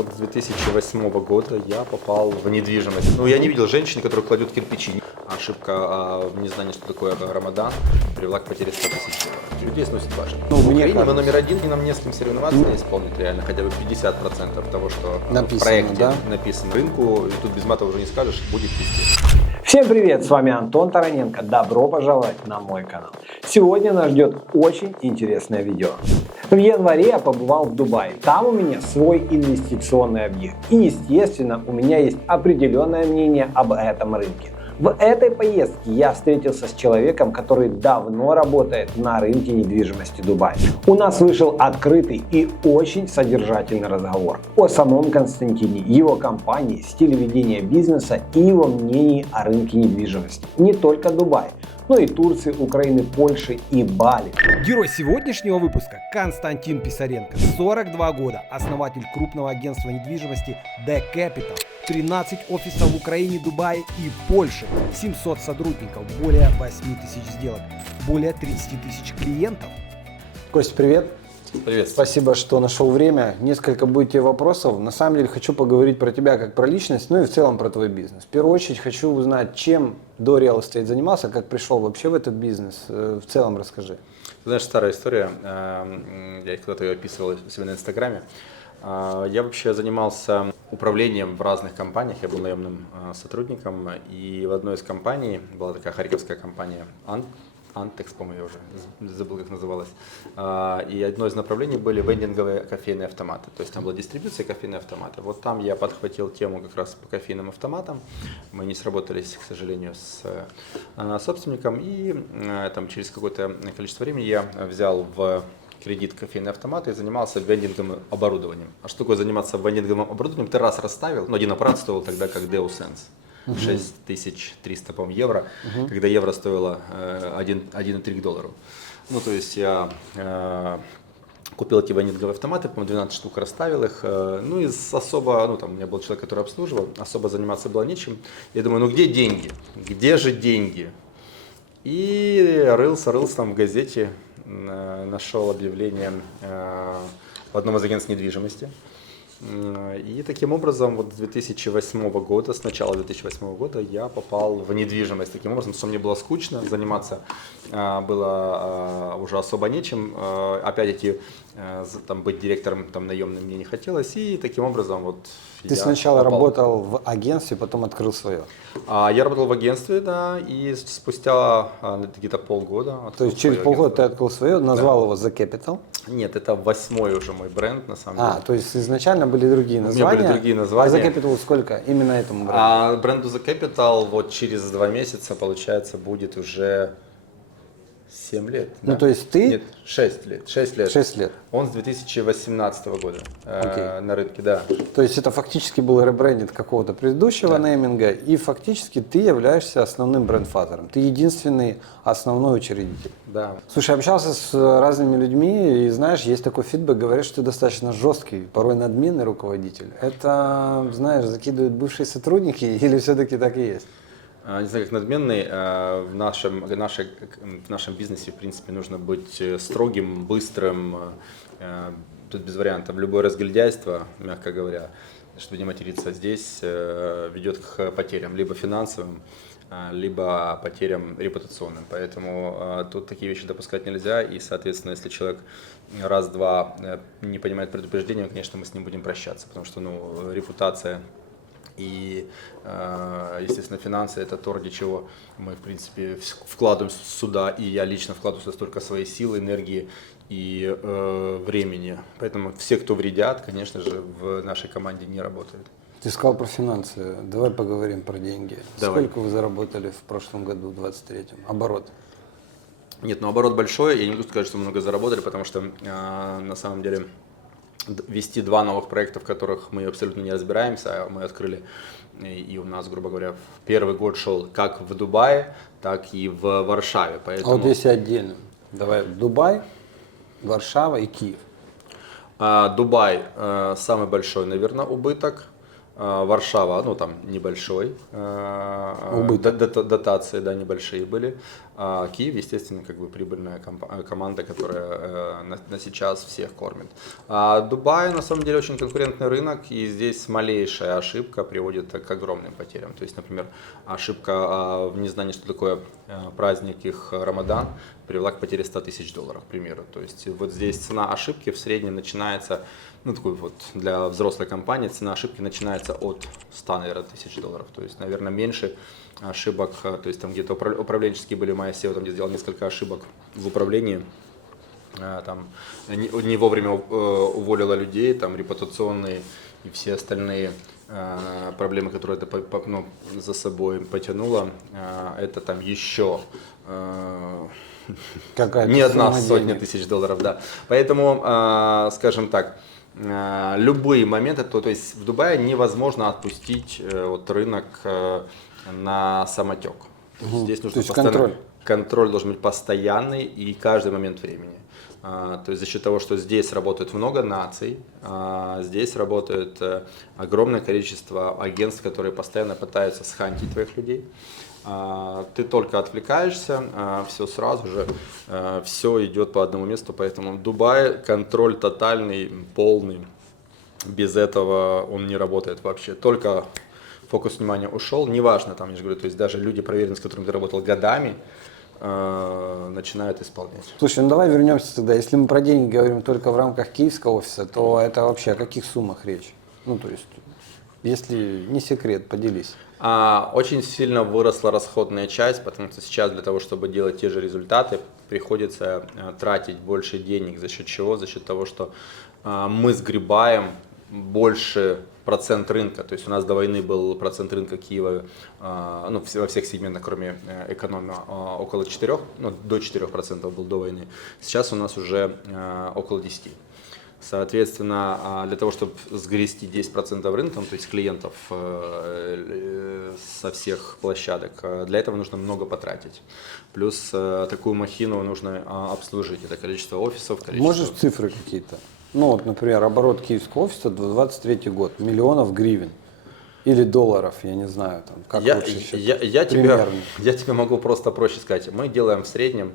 вот с 2008 года я попал в недвижимость. Ну, я не видел женщины, которые кладут кирпичи. Ошибка в незнании, что такое Рамадан, привела к потере 100 тысяч евро. Людей сносит башню. В Украине мы номер один, и нам не с кем соревноваться, не исполнить реально хотя бы 50% того, что написано, в проекте да? написано. Рынку, и тут без мата уже не скажешь, будет везде. Всем привет, с вами Антон Тараненко. Добро пожаловать на мой канал. Сегодня нас ждет очень интересное видео. В январе я побывал в Дубае. Там у меня свой инвестиционный объект. И естественно, у меня есть определенное мнение об этом рынке. В этой поездке я встретился с человеком, который давно работает на рынке недвижимости Дубая. У нас вышел открытый и очень содержательный разговор о самом Константине, его компании, стиле ведения бизнеса и его мнении о рынке недвижимости. Не только Дубая, но и Турции, Украины, Польши и Бали. Герой сегодняшнего выпуска – Константин Писаренко, 42 года, основатель крупного агентства недвижимости The Capital, 13 офисов в Украине, Дубае и Польше, 700 сотрудников, более 8 тысяч сделок, более 30 тысяч клиентов. Костя, привет. Привет. Спасибо, что нашел время. Несколько будет тебе вопросов. На самом деле хочу поговорить про тебя как про личность, ну и в целом про твой бизнес. В первую очередь хочу узнать, чем до Real Estate занимался, как пришел вообще в этот бизнес. В целом расскажи. Знаешь, старая история, я когда-то ее описывал у себя на Инстаграме. Я вообще занимался управлением в разных компаниях, я был наемным сотрудником, и в одной из компаний, была такая харьковская компания Антекс, по-моему, я уже забыл, как называлась, и одно из направлений были вендинговые кофейные автоматы, то есть там была дистрибьюция кофейные автоматы. Вот там я подхватил тему как раз по кофейным автоматам, мы не сработались, к сожалению, с собственником, и там через какое-то количество времени я взял в кредит кофейные автоматы и занимался вендинговым оборудованием. А что такое заниматься вендинговым оборудованием? Ты раз расставил, но один аппарат стоил тогда как DeoSense. 6300, по-моему, евро, когда евро стоило 1,3 долларов. Ну, то есть я купил эти вендинговые автоматы, по-моему, 12 штук, расставил их. Ну, и особо, ну, там у меня был человек, который обслуживал, особо заниматься было нечем. Я думаю, ну, где деньги? Где же деньги? И рылся там в газете, нашел объявление в одном из агентств недвижимости. И таким образом вот с 2008 года, с начала 2008 года я попал в недвижимость. Таким образом, что мне было скучно, заниматься было уже особо нечем. Опять-таки, там, быть директором там, наемным мне не хотелось. И таким образом вот Ты сначала работал в агентстве, потом открыл свое. Я работал в агентстве, да, и спустя где-то полгода. То есть через полгода ты открыл свое, назвал его The Capital? Нет, это 8-й уже мой бренд, на самом деле. То есть изначально были другие названия? Были другие названия. А The Capital сколько именно этому бренду? Бренду The Capital вот через 2 месяца, получается, будет уже 7 лет. Ну, да? то есть ты? Нет, 6 лет. 6 лет. Он с 2018 года на рынке, да. То есть это фактически был ребрендинг какого-то предыдущего нейминга, и фактически ты являешься основным брендфазером. Ты единственный основной учредитель. Да. Слушай, общался с разными людьми, и знаешь, есть такой фидбэк, говорят, что ты достаточно жесткий, порой надменный руководитель. Это, знаешь, закидывают бывшие сотрудники или все-таки так и есть? Не знаю, как надменный, в нашем бизнесе, в принципе, нужно быть строгим, быстрым, тут без вариантов. Любое разгильдяйство, мягко говоря, чтобы не материться здесь, ведет к потерям, либо финансовым, либо потерям репутационным. Поэтому тут такие вещи допускать нельзя, и, соответственно, если человек раз-два не понимает предупреждения, конечно, мы с ним будем прощаться, потому что, репутация и, естественно, финансы – это то, ради чего мы, в принципе, вкладываем сюда, и я лично вкладываю сюда столько своей силы, энергии и времени. Поэтому все, кто вредят, конечно же, в нашей команде не работают. Ты сказал про финансы. Давай поговорим про деньги. Давай. Сколько вы заработали в прошлом году, в 23-м? Оборот? Нет, оборот большой. Я не могу сказать, что мы много заработали, потому что на самом деле вести 2 новых проекта, в которых мы абсолютно не разбираемся, мы открыли, и у нас, грубо говоря, первый год шел как в Дубае, так и в Варшаве. Поэтому... А вот если отдельно. Давай Дубай, Варшава и Киев. Дубай самый большой, наверное, убыток. Варшава, там небольшой, дотации, да, небольшие были. Киев, естественно, как бы прибыльная команда, которая на сейчас всех кормит. Дубай, на самом деле, очень конкурентный рынок, и здесь малейшая ошибка приводит к огромным потерям. То есть, например, ошибка в незнании, что такое праздник их Рамадан, привела к потере $100 тысяч, к примеру. То есть вот здесь цена ошибки в среднем начинается, ну такой вот для взрослой компании цена ошибки начинается от 100, наверное, тысяч $. То есть, наверное, меньше ошибок, то есть там где-то управленческие были мои SEO, там где сделал несколько ошибок в управлении, там не вовремя уволила людей, там репутационные и все остальные проблемы, которые это за собой потянуло, это там еще не одна сотня тысяч $, да. Поэтому, скажем так, любые моменты, то есть в Дубае невозможно отпустить вот рынок на самотек. Здесь нужно контроль должен быть постоянный и каждый момент времени. То есть за счет того, что здесь работает много наций, здесь работает огромное количество агентств, которые постоянно пытаются схантить твоих людей. Ты только отвлекаешься, все сразу же, все идет по одному месту, поэтому Дубай контроль тотальный, полный, без этого он не работает вообще, только фокус внимания ушел, неважно, там, я же говорю, то есть даже люди проверенные, с которыми ты работал годами, начинают исполнять. Слушай, ну давай вернемся тогда, если мы про деньги говорим только в рамках киевского офиса, то это вообще о каких суммах речь? Ну то есть, если не секрет, поделись. Очень сильно выросла расходная часть, потому что сейчас для того, чтобы делать те же результаты, приходится тратить больше денег. За счет чего? За счет того, что мы сгребаем больше процент рынка. То есть у нас до войны был процент рынка Киева, ну, во всех сегментах, кроме экономии, около 4, ну, до 4% был до войны. Сейчас у нас уже около 10%. Соответственно, для того, чтобы сгрести 10% рынка, то есть клиентов со всех площадок, для этого нужно много потратить. Плюс такую махину нужно обслужить. Это количество офисов. Можешь цифры какие-то? Ну вот, например, оборот киевского офиса 2023 год, миллионов гривен. Или долларов, я не знаю, там, как лучше считать. Я тебе могу просто проще сказать. Мы делаем в среднем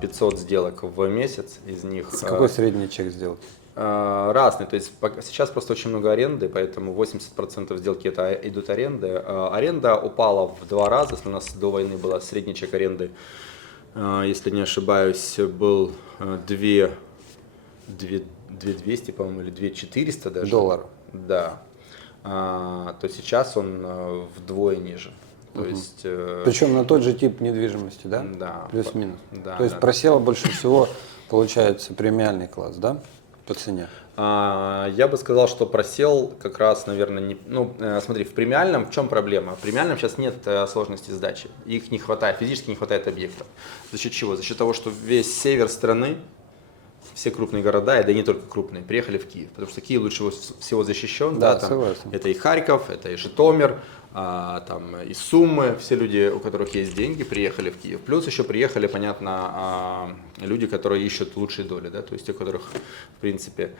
500 сделок в месяц, из них... Какой средний чек сделки? Разный, то есть сейчас просто очень много аренды, поэтому 80% сделки это идут аренды. Аренда упала в 2 раза, если у нас до войны был средний чек аренды, если не ошибаюсь, был 2200, по-моему, или 2400 даже. Долларов. Да. То сейчас он вдвое ниже. То есть, причем на тот же тип недвижимости, да? Да. Плюс-минус. Да, То есть просела больше всего, получается, премиальный класс, да? По цене. Я бы сказал, что просел как раз, наверное, не... Ну, смотри, в премиальном в чем проблема? В премиальном сейчас нет сложности сдачи. Их не хватает, физически не хватает объектов. За счет чего? За счет того, что весь север страны, все крупные города, и да и не только крупные, приехали в Киев. Потому что Киев лучше всего защищен. Да, там, согласен. это и Харьков, это и Житомир, там и Сумы. Все люди, у которых есть деньги, приехали в Киев. Плюс еще приехали, понятно, люди, которые ищут лучшие доли. Да? То есть те, у которых, в принципе,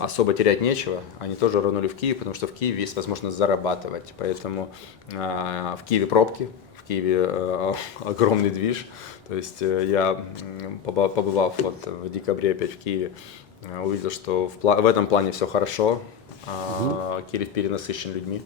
особо терять нечего, они тоже рванули в Киев, потому что в Киеве есть возможность зарабатывать. Поэтому в Киеве пробки, в Киеве огромный движ. То есть я, побывав вот в декабре опять в Киеве, увидел, что в этом плане все хорошо. Киев перенасыщен людьми.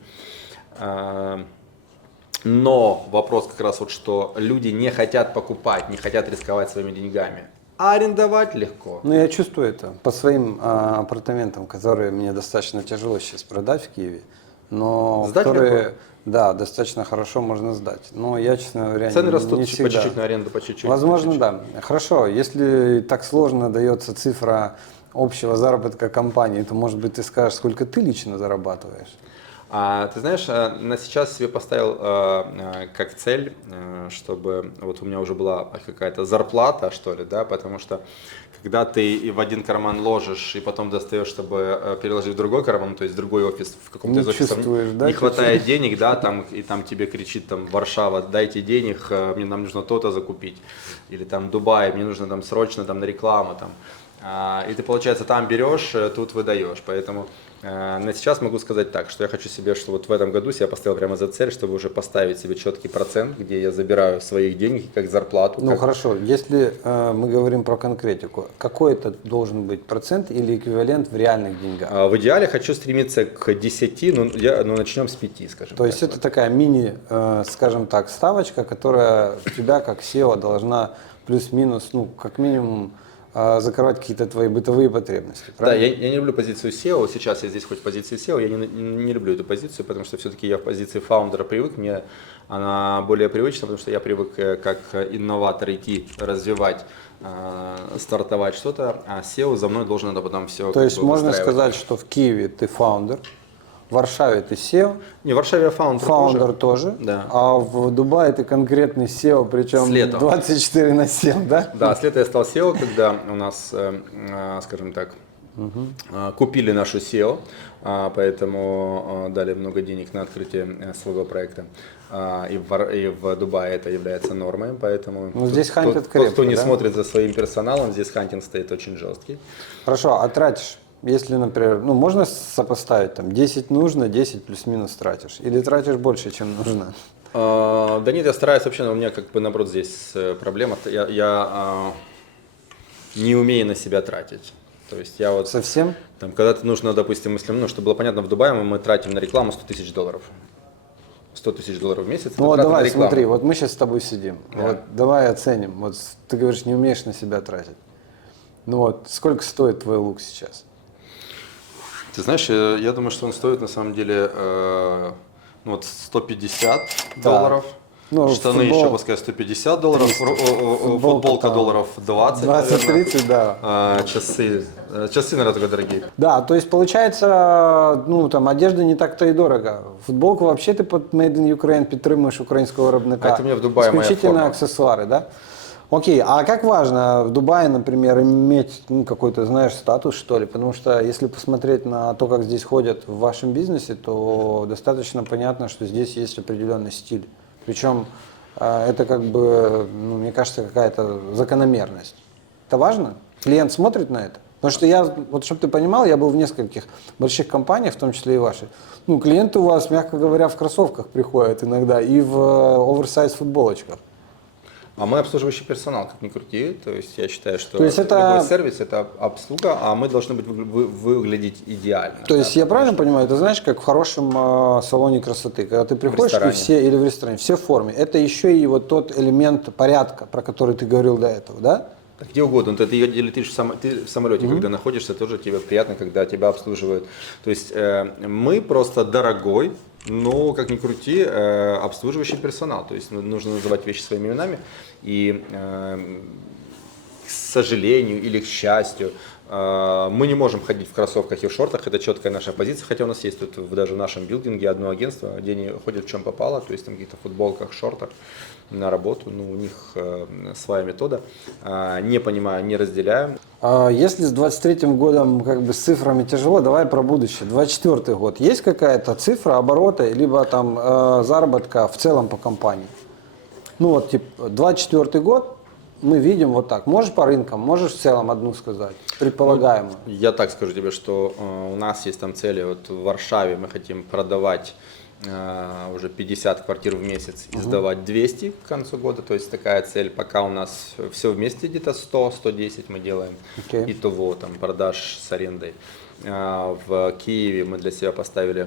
Но вопрос как раз вот, что люди не хотят покупать, не хотят рисковать своими деньгами. А арендовать легко. Ну, я чувствую это по своим апартаментам, которые мне достаточно тяжело сейчас продать в Киеве, но сдать которые, легко? Да, достаточно хорошо можно сдать. Но я, честно говоря, цены не растут всегда. по чуть-чуть на аренду, по чуть-чуть. Возможно, по чуть-чуть. да. Хорошо, если так сложно дается цифра общего заработка компании, то, может быть, ты скажешь, сколько ты лично зарабатываешь? Ты знаешь, на сейчас себе поставил как цель, чтобы вот у меня уже была какая-то зарплата, что ли, да, потому что когда ты в один карман ложишь и потом достаешь, чтобы переложить в другой карман, то есть в другой офис, в каком-то из офисов да, не хватает денег, да, там, и там тебе кричит там Варшава, дайте денег, мне нам нужно то-то закупить, или там Дубай, мне нужно там срочно там на рекламу, там, и ты, получается, там берешь, тут выдаешь, поэтому На сейчас могу сказать так, что я хочу себе, что вот в этом году себя поставил прямо за цель, чтобы уже поставить себе четкий процент, где я забираю своих денег как зарплату. Ну как- хорошо, если мы говорим про конкретику, какой это должен быть процент или эквивалент в реальных деньгах? В идеале хочу стремиться к 10, но начнем с 5, скажем То есть так. это такая мини, скажем так, ставочка, которая у тебя как SEO должна плюс-минус, ну, как минимум, закрывать какие-то твои бытовые потребности. Да, Правильно? я не люблю позицию SEO. Сейчас я здесь хоть в позиции SEO, я не люблю эту позицию, потому что все-таки я в позиции фаундера привык, мне она более привычна, потому что я привык как инноватор идти, развивать, стартовать что-то, а SEO за мной должен это потом все. То есть можно сказать, что в Киеве ты фаундер, в Варшаве ты SEO, Не, в Варшаве я фаундер, фаундер тоже, Да. а в Дубае ты конкретный SEO, причем С лета. 24/7, да? Да, с лета я стал SEO, когда у нас, скажем так, купили нашу SEO, поэтому дали много денег на открытие своего проекта. И в Дубае это является нормой, поэтому Ну, здесь тот, хантят кто крепко, не да? смотрит за своим персоналом, здесь хантинг стоит очень жесткий. Хорошо, а тратишь, если, например, ну можно сопоставить, там 10 нужно, 10 плюс-минус тратишь, или тратишь больше, чем нужно? Да нет, я стараюсь вообще, но у меня как бы наоборот здесь проблема, я не умею на себя тратить. То есть я вот, Совсем? там, когда-то нужно, допустим, если, ну, чтобы было понятно, в Дубае мы тратим на рекламу $100 000. $100 000 в месяц. Ну это вот трата на давай, рекламу. смотри, вот мы сейчас с тобой сидим, Да. вот давай оценим, вот ты говоришь, не умеешь на себя тратить. Ну вот, сколько стоит твой лук сейчас? Ты знаешь, я думаю, что он стоит на самом деле ну, вот $150. Ну, Штаны футбол- еще, пускай $150, футболка там долларов 20, наверное. 20-30, да. Часы, наверное, только дорогие. Да, то есть получается, ну там одежда не так-то и дорого. Футболку вообще ты под Made in Ukraine підтримуєш українського виробника. А это у меня в Дубае моя Исключительно форма. аксессуары, да? Окей, а как важно в Дубае, например, иметь ну, какой-то, знаешь, статус, что ли? Потому что если посмотреть на то, как здесь ходят в вашем бизнесе, то достаточно понятно, что здесь есть определенный стиль. Причем это как бы, ну, мне кажется, какая-то закономерность. Это важно? Клиент смотрит на это? Потому что я, вот чтобы ты понимал, я был в нескольких больших компаниях, в том числе и вашей. Ну, клиенты у вас, мягко говоря, в кроссовках приходят иногда и в оверсайз футболочках. А мы обслуживающий персонал, как ни крути. То есть я считаю, что То есть это- любой сервис – это обслуга, а мы должны быть выглядеть идеально. То есть да, я потому правильно что- понимаю, это знаешь, как в хорошем салоне красоты, когда ты приходишь и ресторане. все, или в ресторане, все в форме. Это еще и вот тот элемент порядка, про который ты говорил до этого, да? Да где угодно. Ты летишь ты в самолете, когда находишься, тоже тебе приятно, когда тебя обслуживают. То есть мы просто дорогой, но, как ни крути, обслуживающий персонал. То есть нужно называть вещи своими именами. И, к сожалению или к счастью, мы не можем ходить в кроссовках и в шортах, это четкая наша позиция, хотя у нас есть тут даже в нашем билдинге одно агентство, где они ходят в чем попало, то есть там каких-то футболках, шортах на работу, ну у них своя метода, не понимаю, не разделяю. А если с 23-м годом как бы с цифрами тяжело, давай про будущее. 24-й год. Есть какая-то цифра оборота, либо там заработка в целом по компании? Ну вот, типа, 24-й год мы видим вот так. Можешь по рынкам, можешь в целом одну сказать, предполагаемую. Я так скажу тебе, что у нас есть там цели, вот в Варшаве мы хотим продавать уже 50 квартир в месяц и сдавать 200 к концу года, то есть такая цель, пока у нас все вместе где-то 100-110 мы делаем, Окей. итого там продаж с арендой. В Киеве мы для себя поставили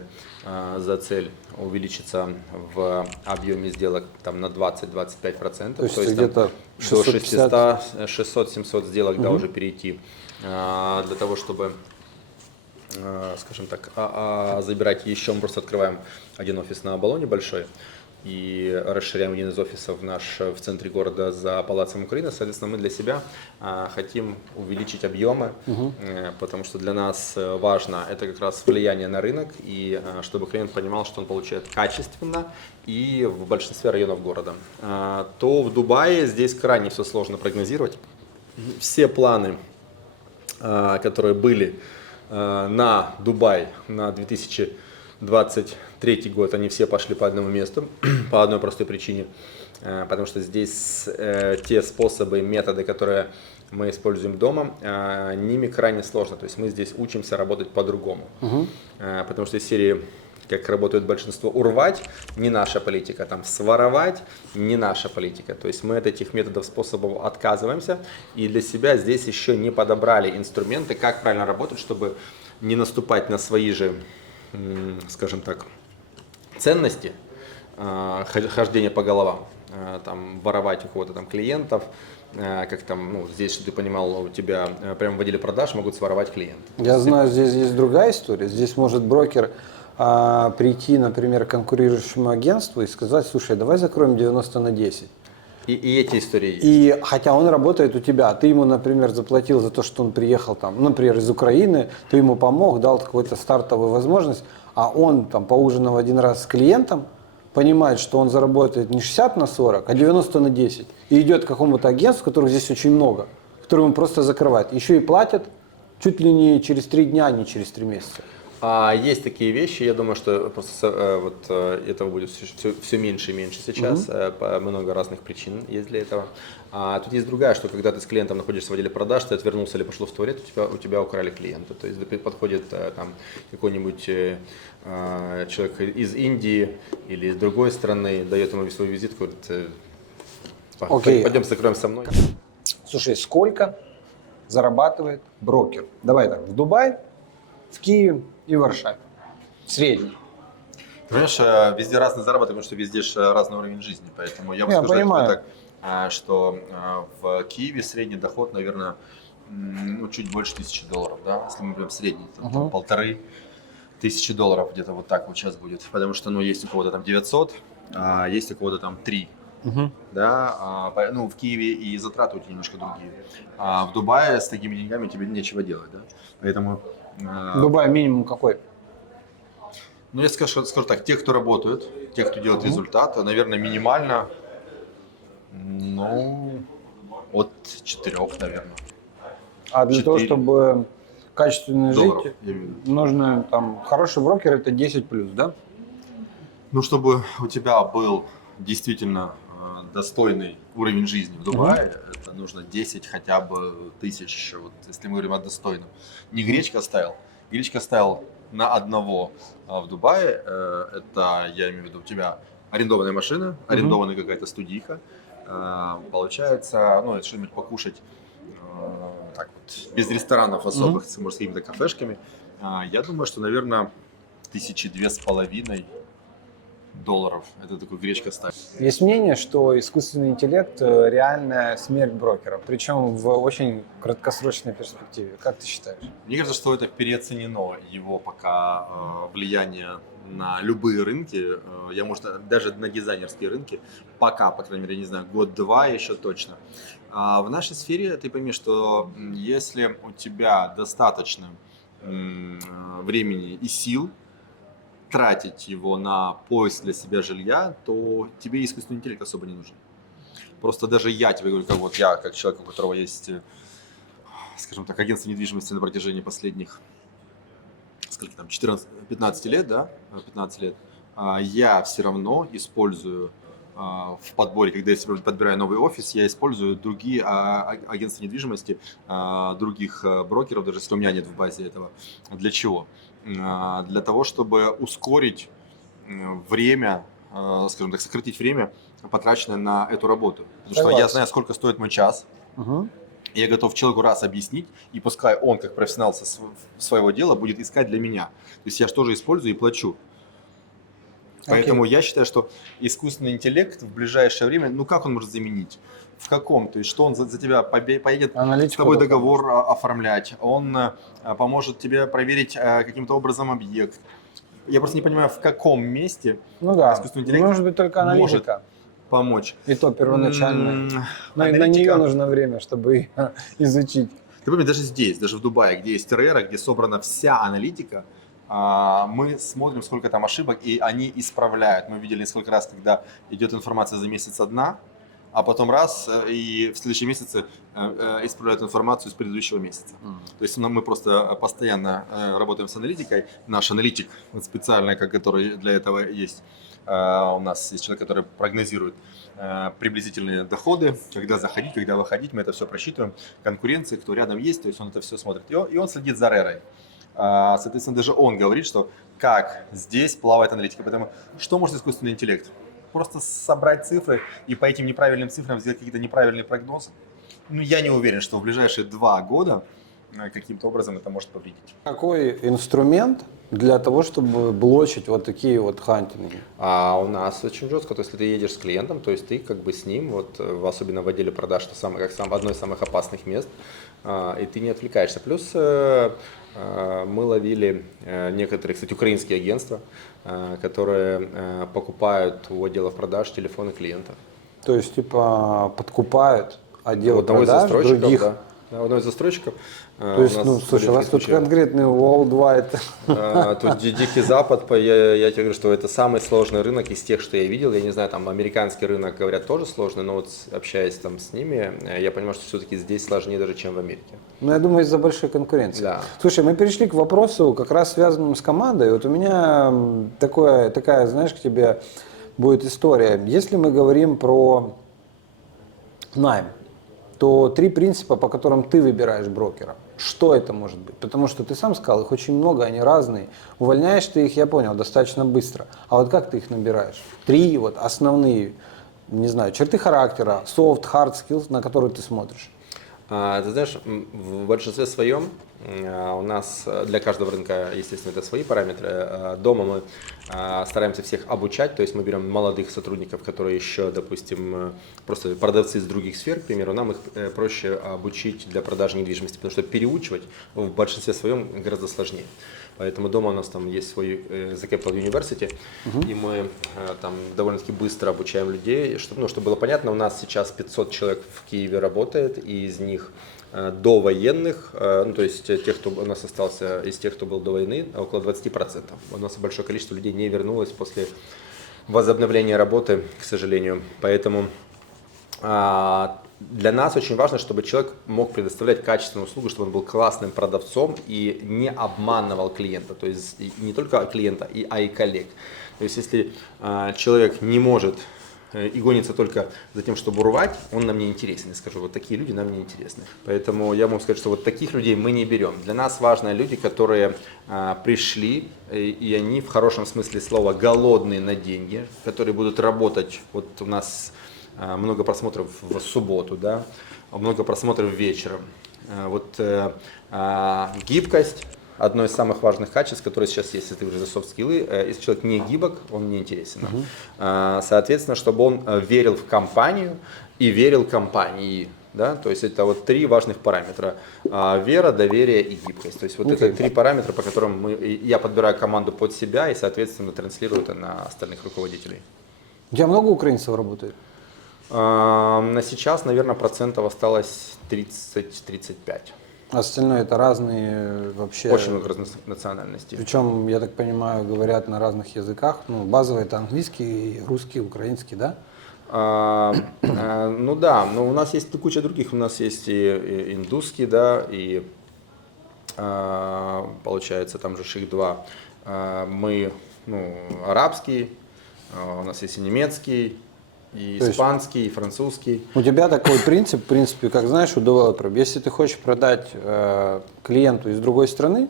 за цель увеличиться в объеме сделок там, на 20-25%. То есть там где-то до 650. 600-700 сделок да, уже перейти для того, чтобы, скажем так, забирать еще. Мы просто открываем один офис на Оболоне большой и расширяем один из офисов в центре города за Палацем Украины. Соответственно, мы для себя хотим увеличить объемы, потому что для нас важно это как раз влияние на рынок и чтобы клиент понимал, что он получает качественно и в большинстве районов города. То в Дубае здесь крайне все сложно прогнозировать. Все планы, которые были на Дубай на 2023 год, они все пошли по одному месту, по одной простой причине, потому что здесь те способы, методы, которые мы используем дома, ними крайне сложно. То есть мы здесь учимся работать по-другому. Потому что из серии, как работает большинство, урвать не наша политика, там своровать не наша политика. То есть мы от этих методов, способов отказываемся и для себя здесь еще не подобрали инструменты, как правильно работать, чтобы не наступать на свои же, скажем так, ценности, хождение по головам, там, воровать у кого-то там клиентов, как там, ну, здесь, что ты понимал, у тебя прямо в отделе продаж могут своровать клиента. Я знаю, здесь есть другая история. Здесь может брокер прийти, например, к конкурирующему агентству и сказать: слушай, давай закроем 90/10. И эти истории есть. И хотя он работает у тебя, ты ему, например, заплатил за то, что он приехал там, например, из Украины, ты ему помог, дал какую-то стартовую возможность, а он там поужинал один раз с клиентом, понимает, что он заработает не 60/40, а 90/10, и идет к какому-то агентству, которых здесь очень много, которые ему просто закрывают. Еще и платят чуть ли не через 3 дня, а не через 3 месяца. Есть такие вещи, я думаю, что просто вот этого будет все меньше и меньше сейчас, по много разных причин есть для этого. Тут есть другая, что когда ты с клиентом находишься в отделе продаж, ты отвернулся или пошел в туалет, у тебя украли клиента. То есть подходит там какой-нибудь человек из Индии или из другой страны, дает ему свою визитку, говорит: пойдем закроем со мной. Слушай, сколько зарабатывает брокер? Давай так, в Дубае, в Киеве и в Варшаве. Средний. Ты понимаешь, везде разный заработок, потому что везде же разный уровень жизни. Поэтому я бы понимаю. так, что в Киеве средний доход, наверное, ну, чуть больше $1000, да? Если мы берем средний, там, $1500 где-то вот так вот сейчас будет. Потому что, ну, есть у кого-то там 900, а есть у кого-то там 3. Да, ну, в Киеве и затраты у тебя немножко другие. А в Дубае с такими деньгами тебе нечего делать, да? Поэтому... В Дубае минимум какой? Ну, я скажу так, те, кто работают, те, кто делает результат, наверное, минимально, ну, от 4, наверное. А для того, 4 чтобы качественно долларов, жить, я имею в виду. нужно там хороший брокер, это 10+, да? Ну, чтобы у тебя был действительно достойный уровень жизни в Дубае, это нужно 10 хотя бы тысяч, вот, если мы говорим о достойном. Не гречка стайл. Гречка стайл на одного в Дубае, это, я имею в виду, у тебя арендованная машина, арендованная какая-то студийка, получается, ну, это что-нибудь покушать, так вот, без ресторанов особых, может, с какими-то кафешками. Я думаю, что, наверное, $2500 это такой гречка стайл. Есть мнение, что искусственный интеллект – реальная смерть брокера, причем в очень краткосрочной перспективе. Как ты считаешь? Мне кажется, что это переоценено, его пока влияние на любые рынки, я, может, даже на дизайнерские рынки, пока, по крайней мере, не знаю, год-два еще точно. А в нашей сфере ты пойми, что если у тебя достаточно времени и сил тратить его на поиск для себя жилья, то тебе искусственный интеллект особо не нужен. Просто даже я тебе говорю, как вот я, как человек, у которого есть, скажем так, агентство недвижимости на протяжении последних, сколько там, 14-15 лет, да, 15 лет, я все равно использую в подборе, когда я себе подбираю новый офис, я использую другие агентства недвижимости, других брокеров, даже если у меня нет в базе этого. Для чего? Для того, чтобы ускорить время, скажем так, сократить время, потраченное на эту работу. Потому что я знаю, сколько стоит мой час. Я готов человеку раз объяснить, и пускай он, как профессионал своего дела, будет искать для меня. То есть я же тоже использую и плачу. Поэтому я считаю, что искусственный интеллект в ближайшее время, ну как он может заменить? В каком? То есть что он за тебя поедет с тобой договор оформлять, он поможет тебе проверить каким-то образом объект. Я просто не понимаю, в каком месте искусственный интеллект может быть только аналитика. Может помочь. И то первоначально. На нее нужно время, чтобы изучить. Ты помнишь, даже здесь, даже в Дубае, где есть РР, где собрана вся аналитика, мы смотрим, сколько там ошибок, и они исправляют. Мы видели несколько раз, когда идет информация за месяц одна, а потом раз, и в следующем месяце исправляют информацию с предыдущего месяца. То есть мы просто постоянно работаем с аналитикой. Наш аналитик, специальный, который для этого есть, У нас есть человек, который прогнозирует приблизительные доходы, когда заходить, когда выходить, мы это все просчитываем, конкуренции, кто рядом есть, то есть он это все смотрит. И он следит за RERA. Соответственно, даже он говорит, что как здесь плавает аналитика. Поэтому что может искусственный интеллект? Просто собрать цифры и по этим неправильным цифрам сделать какие-то неправильные прогнозы. Ну, я не уверен, что в ближайшие 2 года каким-то образом это может повредить. Какой инструмент для того, чтобы блочить вот такие вот хантинги? А у нас очень жестко, то есть если ты едешь с клиентом, то есть ты как бы с ним, вот особенно в отделе продаж, что самое, как одно из самых опасных мест, и ты не отвлекаешься. Плюс мы ловили некоторые, кстати, украинские агентства, которые покупают у отделов продаж телефоны клиентов. То есть, типа, подкупают отдел Одного из продаж застройщиков, других. да. Да, одного из застройщиков. То есть, ну, слушай, у вас тут конкретный worldwide. Тут Дикий Запад, я тебе говорю, что это самый сложный рынок из тех, что я видел. Я не знаю, там американский рынок, говорят, тоже сложный, но вот общаясь там с ними, я понимаю, что все-таки здесь сложнее даже, чем в Америке. Ну, я думаю, из-за большой конкуренции. Да. Слушай, мы перешли к вопросу, как раз связанному с командой. Вот у меня такая, знаешь, к тебе будет история. Если мы говорим про найм, то 3 принципа, по которым ты выбираешь брокера. Что это может быть? Потому что ты сам сказал, их очень много, они разные. Увольняешь ты их, я понял, достаточно быстро. А вот как ты их набираешь? 3 вот основные, не знаю, черты характера, soft, hard skills, на которые ты смотришь. Ты знаешь, в большинстве своем у нас для каждого рынка, естественно, это свои параметры. Дома мы стараемся всех обучать, то есть мы берем молодых сотрудников, которые еще, допустим, просто продавцы из других сфер, к примеру, нам их проще обучить для продажи недвижимости, потому что переучивать в большинстве своем гораздо сложнее. Поэтому дома у нас там есть свой The Capital University, и мы там довольно-таки быстро обучаем людей. Чтобы было понятно, у нас сейчас 500 человек в Киеве работает, и из них до военных, ну, то есть тех, кто у нас остался из тех, кто был до войны, около 20%. У нас большое количество людей не вернулось после возобновления работы, к сожалению. Поэтому для нас очень важно, чтобы человек мог предоставлять качественную услугу, чтобы он был классным продавцом и не обманывал клиента, то есть не только клиента, а и коллег. То есть если человек не может и гонится только за тем, чтобы урвать, он нам не интересен. Я скажу, вот такие люди нам не интересны. Поэтому я могу сказать, что вот таких людей мы не берем. Для нас важны люди, которые пришли, и они в хорошем смысле слова голодные на деньги, которые будут работать. Вот у нас много просмотров в субботу, да, много просмотров вечером. Вот гибкость. Одно из самых важных качеств, которые сейчас есть, если ты уже за софт-скиллы, если человек не гибок, он не интересен. Соответственно, чтобы он верил в компанию и верил компании. Да? То есть это вот 3 важных параметра. Вера, доверие и гибкость. То есть вот это 3 параметра, по которым я подбираю команду под себя и, соответственно, транслирую это на остальных руководителей. У тебя много украинцев работает? На сейчас, наверное, процентов осталось 30-35. Остальное это разные вообще. Очень много разных национальностей. Причем, я так понимаю, говорят на разных языках. Ну, базовый это английский, русский, украинский, да? Ну да, но у нас есть куча других. У нас есть и индусский, да, и получается там же их 2. Мы, арабский, у нас есть и немецкий, и испанский, и французский. У тебя такой принцип, в принципе, как знаешь, у девелоперов. Если ты хочешь продать клиенту из другой страны,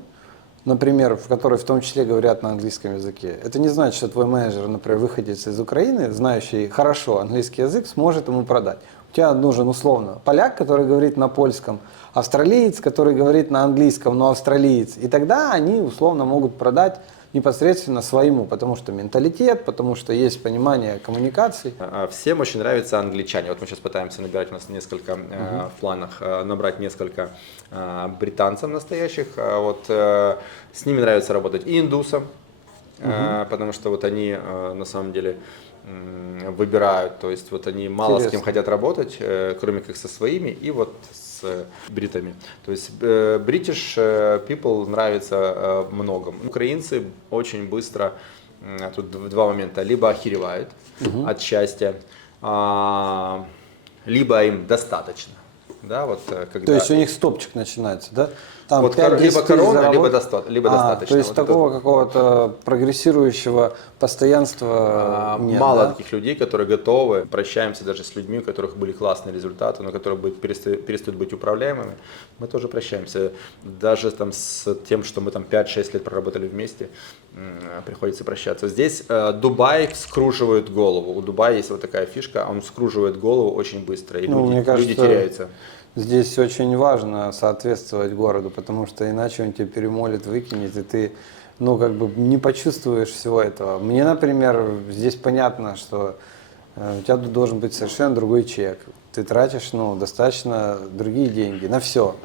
например, в которой в том числе говорят на английском языке, это не значит, что твой менеджер, например, выходец из Украины, знающий хорошо английский язык, сможет ему продать. У тебя нужен условно поляк, который говорит на польском, австралиец, который говорит на английском, но австралиец. И тогда они условно могут продать непосредственно своему, потому что менталитет, потому что есть понимание коммуникаций. Всем очень нравятся англичане. Вот мы сейчас пытаемся набирать, у нас несколько в планах набрать несколько британцев настоящих. Вот с ними нравится работать и индусам, потому что вот они на самом деле выбирают, то есть вот они мало с кем хотят работать, кроме как со своими и вот с бритами. То есть British people нравится многим. Украинцы очень быстро, тут 2 момента, либо охеревают от счастья, либо им достаточно. Да, вот, когда... То есть у них стопчик начинается, да? Там Вот 5-10 либо тысяч корона, либо, заработать. либо достаточно. То есть Вот такого какого-то прогрессирующего постоянства нет, мало да? таких людей, которые готовы. Прощаемся даже с людьми, у которых были классные результаты, но которые перестают быть управляемыми. Мы тоже прощаемся. Даже там с тем, что мы там 5-6 лет проработали вместе, приходится прощаться. Здесь Дубай скруживает голову. У Дубая есть вот такая фишка, он скруживает голову очень быстро, и Ну, мне люди кажется, теряются. Здесь очень важно соответствовать городу, потому что иначе он тебя перемолит, выкинет, и ты, ну, как бы не почувствуешь всего этого. Мне, например, здесь понятно, что у тебя тут должен быть совершенно другой чек. Ты тратишь, ну, достаточно другие деньги на все.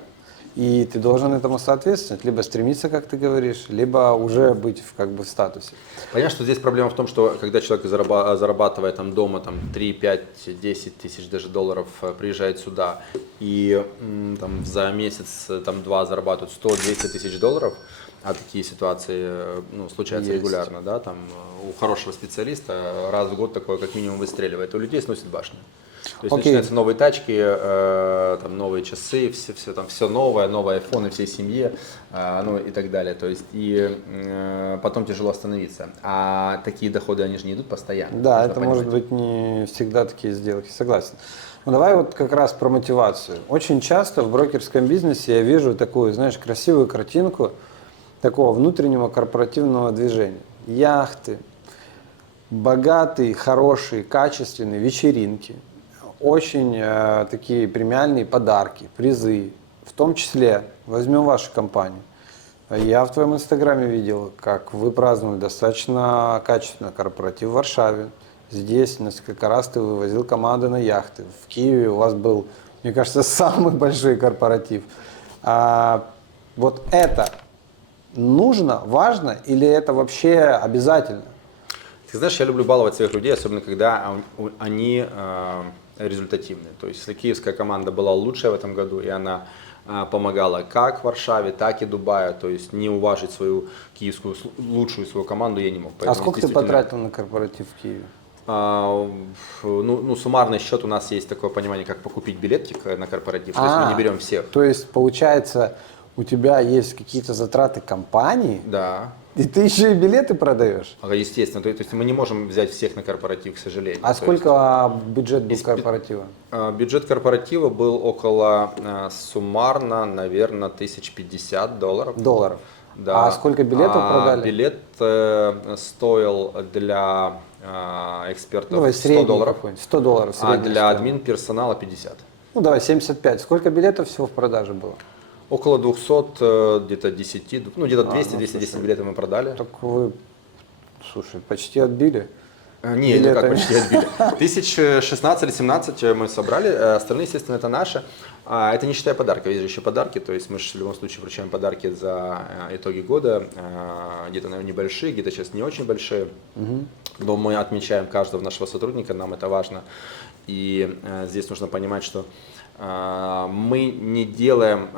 И ты должен этому соответствовать, либо стремиться, как ты говоришь, либо уже быть в статусе. Понятно, что здесь проблема в том, что когда человек зарабатывает там дома там, 3, 5, 10 тысяч даже долларов, приезжает сюда и там, за месяц, там, 2 зарабатывают 100-200 тысяч долларов, а такие ситуации ну, случаются Есть. регулярно, да, там, у хорошего специалиста раз в год такое как минимум выстреливает, у людей сносит башню. То есть Окей. начинаются новые тачки, там, новые часы, все новое, новые айфоны всей семье, ну и так далее. То есть и потом тяжело остановиться. А такие доходы, они же не идут постоянно. Да, нужно это понимать. может быть не всегда такие сделки, согласен. Ну давай вот как раз про мотивацию. Очень часто в брокерском бизнесе я вижу такую, знаешь, красивую картинку такого внутреннего корпоративного движения. Яхты, богатые, хорошие, качественные вечеринки, очень такие премиальные подарки, призы. В том числе, возьмем вашу компанию. Я в твоем инстаграме видел, как вы праздновали достаточно качественно корпоратив в Варшаве. Здесь несколько раз ты вывозил команды на яхты. В Киеве у вас был, мне кажется, самый большой корпоратив. Вот это нужно, важно или это вообще обязательно? Ты знаешь, я люблю баловать своих людей, особенно когда они результативные. То есть, если киевская команда была лучшая в этом году, и она помогала как Варшаве, так и Дубаю, то есть не уважить свою киевскую лучшую свою команду я не мог. А Поэтому сколько ты действительно, потратил на корпоратив в Киеве? ну, суммарный счет у нас есть такое понимание, как покупить билетик на корпоратив, то есть мы не берем всех. То есть, получается, у тебя есть какие-то затраты компании, Да. и ты еще и билеты продаешь? Естественно, то есть мы не можем взять всех на корпоратив, к сожалению. А То сколько бюджет был корпоратива? Бюджет корпоратива был около суммарно, наверное, $1050. Долларов. Да. А сколько билетов продали? Билет стоил для экспертов Давай средний $100, какой-нибудь, $100 а средний для стоил. админ персонала 50. Ну давай 75. Сколько билетов всего в продаже было? Около 200, где-то 10, ну где-то 200-210 билетов мы продали. Так вы, слушай, почти отбили. Не, Билеты. как почти отбили. 1016 или 17 мы собрали, остальные, естественно, это наши. Это не считая подарков, есть же еще подарки, то есть мы же в любом случае вручаем подарки за итоги года, где-то, наверное, небольшие, где-то сейчас не очень большие, но мы отмечаем каждого нашего сотрудника, нам это важно. И здесь нужно понимать, что мы не делаем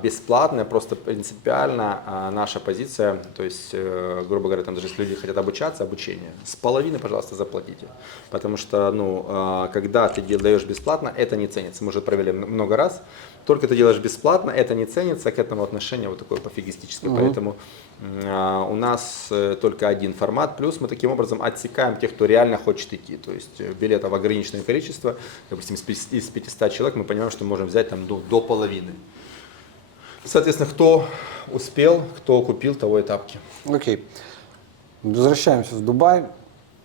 бесплатно, просто принципиально наша позиция, то есть, грубо говоря, там даже если люди хотят обучаться, обучение, с половины, пожалуйста, заплатите. Потому что, ну, когда ты даешь бесплатно, это не ценится. Мы уже провели много раз. Только ты делаешь бесплатно, это не ценится, к этому отношение вот такое пофигистическое. Поэтому у нас только один формат, плюс мы таким образом отсекаем тех, кто реально хочет идти. То есть билетов ограниченное количество, допустим, из 500 человек мы понимаем, что мы можем взять там до половины. Соответственно, кто успел, кто купил, того и тапки. Окей. Возвращаемся в Дубай.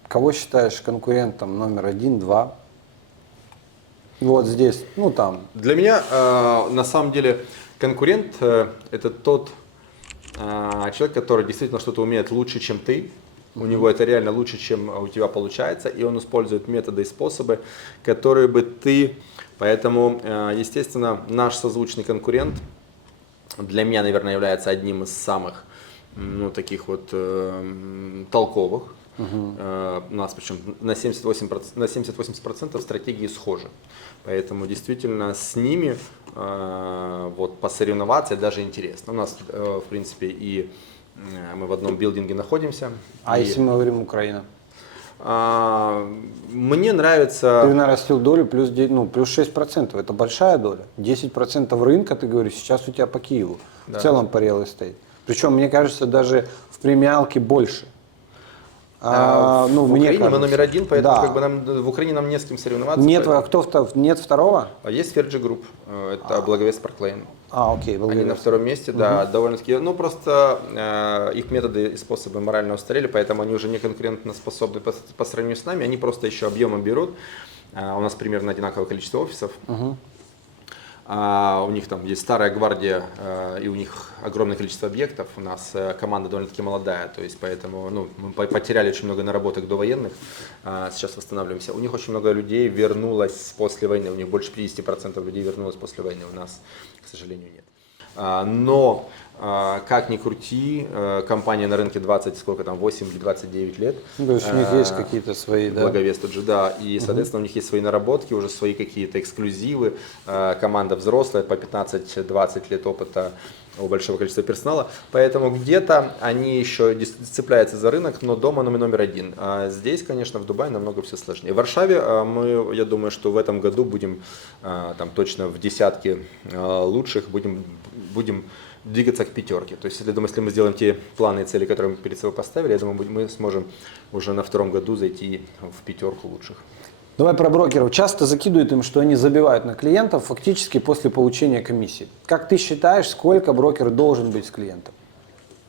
Кого считаешь конкурентом номер 1, 2? Вот здесь, ну там. Для меня, на самом деле, конкурент это тот человек, который действительно что-то умеет лучше, чем ты. У него это реально лучше, чем у тебя получается, и он использует методы и способы, которые бы ты... Поэтому, естественно, наш созвучный конкурент для меня, наверное, является одним из самых, ну, таких вот толковых. У нас причем на 70-80% стратегии схожи. Поэтому действительно с ними вот, посоревноваться даже интересно. У нас, в принципе, и мы в одном билдинге находимся. А и, если мы говорим Украина? Мне нравится... Ты нарастил долю плюс 6%. Это большая доля. 10% рынка, ты говоришь, сейчас у тебя по Киеву. Да. В целом по real estate. Причем, мне кажется, даже в премиалке больше. в мне Украине мы кажется. номер один, поэтому Да. как бы в Украине нам не с кем соревноваться. Нет, поэтому- нет второго? А есть Verge Group, это Благовест Парклейн. Окей, Они благодарю. на втором месте, да, довольно-таки, просто их методы и способы морально устарели, поэтому они уже не конкурентно способны по сравнению с нами, они просто еще объемом берут. У нас примерно одинаковое количество офисов. У них там есть старая гвардия, и у них огромное количество объектов. У нас команда довольно-таки молодая, то есть поэтому мы потеряли очень много наработок до военных, сейчас восстанавливаемся. У них очень много людей вернулось после войны, у них больше 50% людей вернулось после войны, у нас, к сожалению, нет. Но как ни крути, компания на рынке 8 или 29 лет. То есть у них есть какие-то свои, да? Благовест тут же, да. И, соответственно, у них есть свои наработки, уже свои какие-то эксклюзивы. Команда взрослая, по 15-20 лет опыта у большого количества персонала. Поэтому где-то они еще цепляются за рынок, но дома номер один. А здесь, конечно, в Дубае намного все сложнее. В Варшаве я думаю, что в этом году будем там точно в десятке лучших, будем двигаться к пятерке. То есть, я думаю, если мы сделаем те планы и цели, которые мы перед собой поставили, я думаю, мы сможем уже на втором году зайти в пятерку лучших. Давай про брокеров. Часто закидывают им, что они забивают на клиентов фактически после получения комиссии. Как ты считаешь, сколько брокер должен быть с клиентом?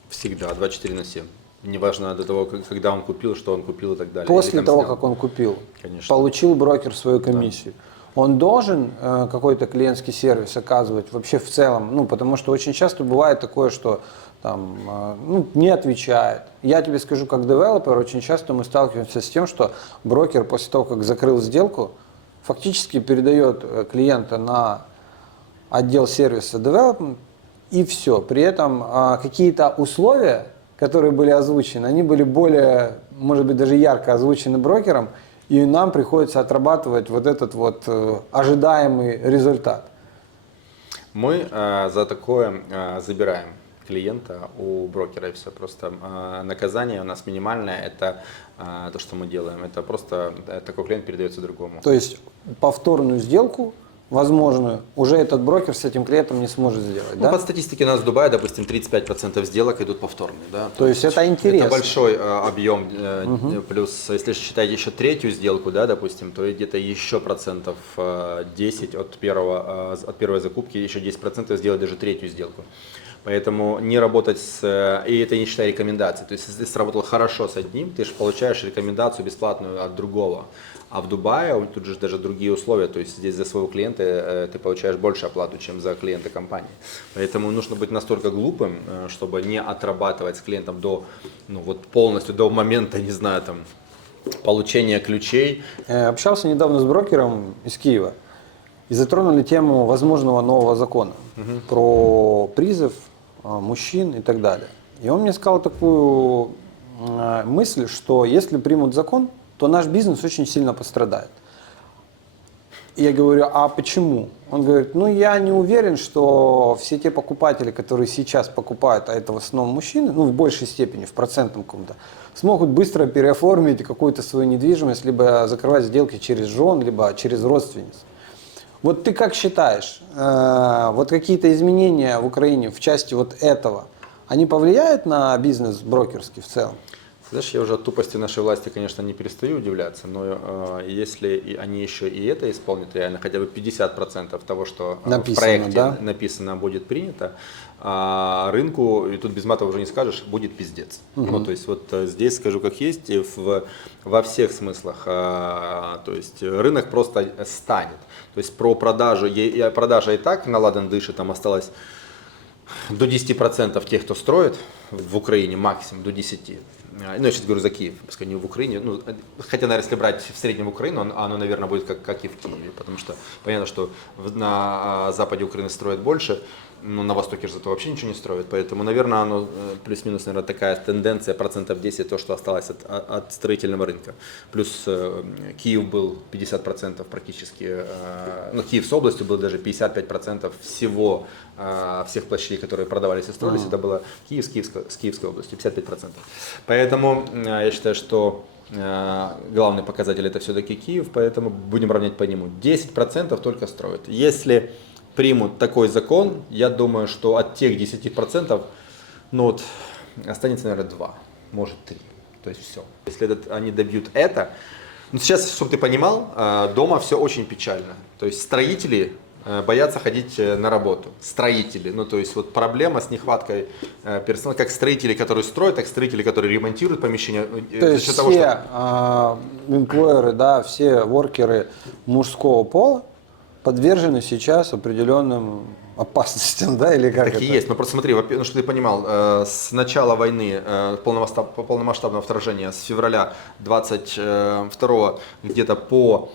Всегда, 24/7. Неважно до того, когда он купил, что он купил и так далее. После Или там того, снял. как он купил, Конечно. получил брокер свою комиссию. Он должен какой-то клиентский сервис оказывать вообще в целом? Потому что очень часто бывает такое, что там, не отвечает. Я тебе скажу, как девелопер, очень часто мы сталкиваемся с тем, что брокер после того, как закрыл сделку, фактически передает клиента на отдел сервиса development и все. При этом какие-то условия, которые были озвучены, они были более, может быть, даже ярко озвучены брокером, и нам приходится отрабатывать вот этот вот ожидаемый результат. Мы за такое забираем клиента у брокера и все. Просто наказание у нас минимальное, это то, что мы делаем. Это просто такой клиент передается другому. То есть повторную сделку, возможную, уже этот брокер с этим клиентом не сможет сделать, да? По статистике у нас в Дубае, допустим, 35% сделок идут повторные. Да? То есть это интересно. Это большой объем. Плюс, если считать еще третью сделку, да, допустим, то где-то еще процентов 10 от первой закупки, еще 10% сделать даже третью сделку. Поэтому не работать и это не считая рекомендаций. То есть, если ты сработал хорошо с одним, ты же получаешь рекомендацию бесплатную от другого. А в Дубае тут же даже другие условия. То есть, здесь за своего клиента ты получаешь больше оплату, чем за клиента компании. Поэтому нужно быть настолько глупым, чтобы не отрабатывать с клиентом полностью до момента, не знаю, там, получения ключей. Общался недавно с брокером из Киева и затронули тему возможного нового закона про призыв мужчин и так далее. И он мне сказал такую мысль, что если примут закон, то наш бизнес очень сильно пострадает. И я говорю, а почему? Он говорит, я не уверен, что все те покупатели, которые сейчас покупают, а это в основном мужчины, в большей степени, в процентном каком-то, смогут быстро переоформить какую-то свою недвижимость, либо закрывать сделки через жен, либо через родственниц. Вот ты как считаешь, вот какие-то изменения в Украине в части вот этого, они повлияют на бизнес брокерский в целом? Знаешь, я уже от тупости нашей власти, конечно, не перестаю удивляться, но если они еще и это исполнят реально, хотя бы 50% того, что написано, в проекте да? написано, будет принято, рынку, и тут без мата уже не скажешь, будет пиздец. То есть вот здесь скажу как есть, и во всех смыслах, то есть рынок просто станет. То есть про продажу, продажа и так на ладан дышит, там осталось до 10% тех, кто строит в Украине, максимум до 10%. Я сейчас говорю за Киев, пускай не в Украине. Хотя, наверное, если брать в среднем Украину, оно, наверное, будет как и в Киеве. Потому что понятно, что на западе Украины строят больше, но на востоке же зато вообще ничего не строят. Поэтому, наверное, оно плюс-минус, наверное, такая тенденция, 10%, то, что осталось от строительного рынка. Плюс Киев был 50% практически, Киев с областью был даже 55% всех площадей, которые продавались и строились, это было Киев с Киевской областью, 55%. Поэтому я считаю, что главный показатель это все-таки Киев, поэтому будем равнять по нему. 10% только строят. Если примут такой закон, я думаю, что от тех 10%, ну вот, останется, наверное, 2, может 3. То есть все. Если они добьют это, ну сейчас, чтобы ты понимал, дома все очень печально. То есть строители боятся ходить на работу. Строители. Ну, то есть вот проблема с нехваткой персонала, как строители, которые строят, так строители, которые ремонтируют помещения. То есть все эмплойеры, да, все воркеры мужского пола подвержены сейчас определенным опасностям, да, или как так это? и есть. Но просто смотри, ну, чтобы ты понимал, с начала войны, полномасштабного вторжения, с февраля 22 где-то по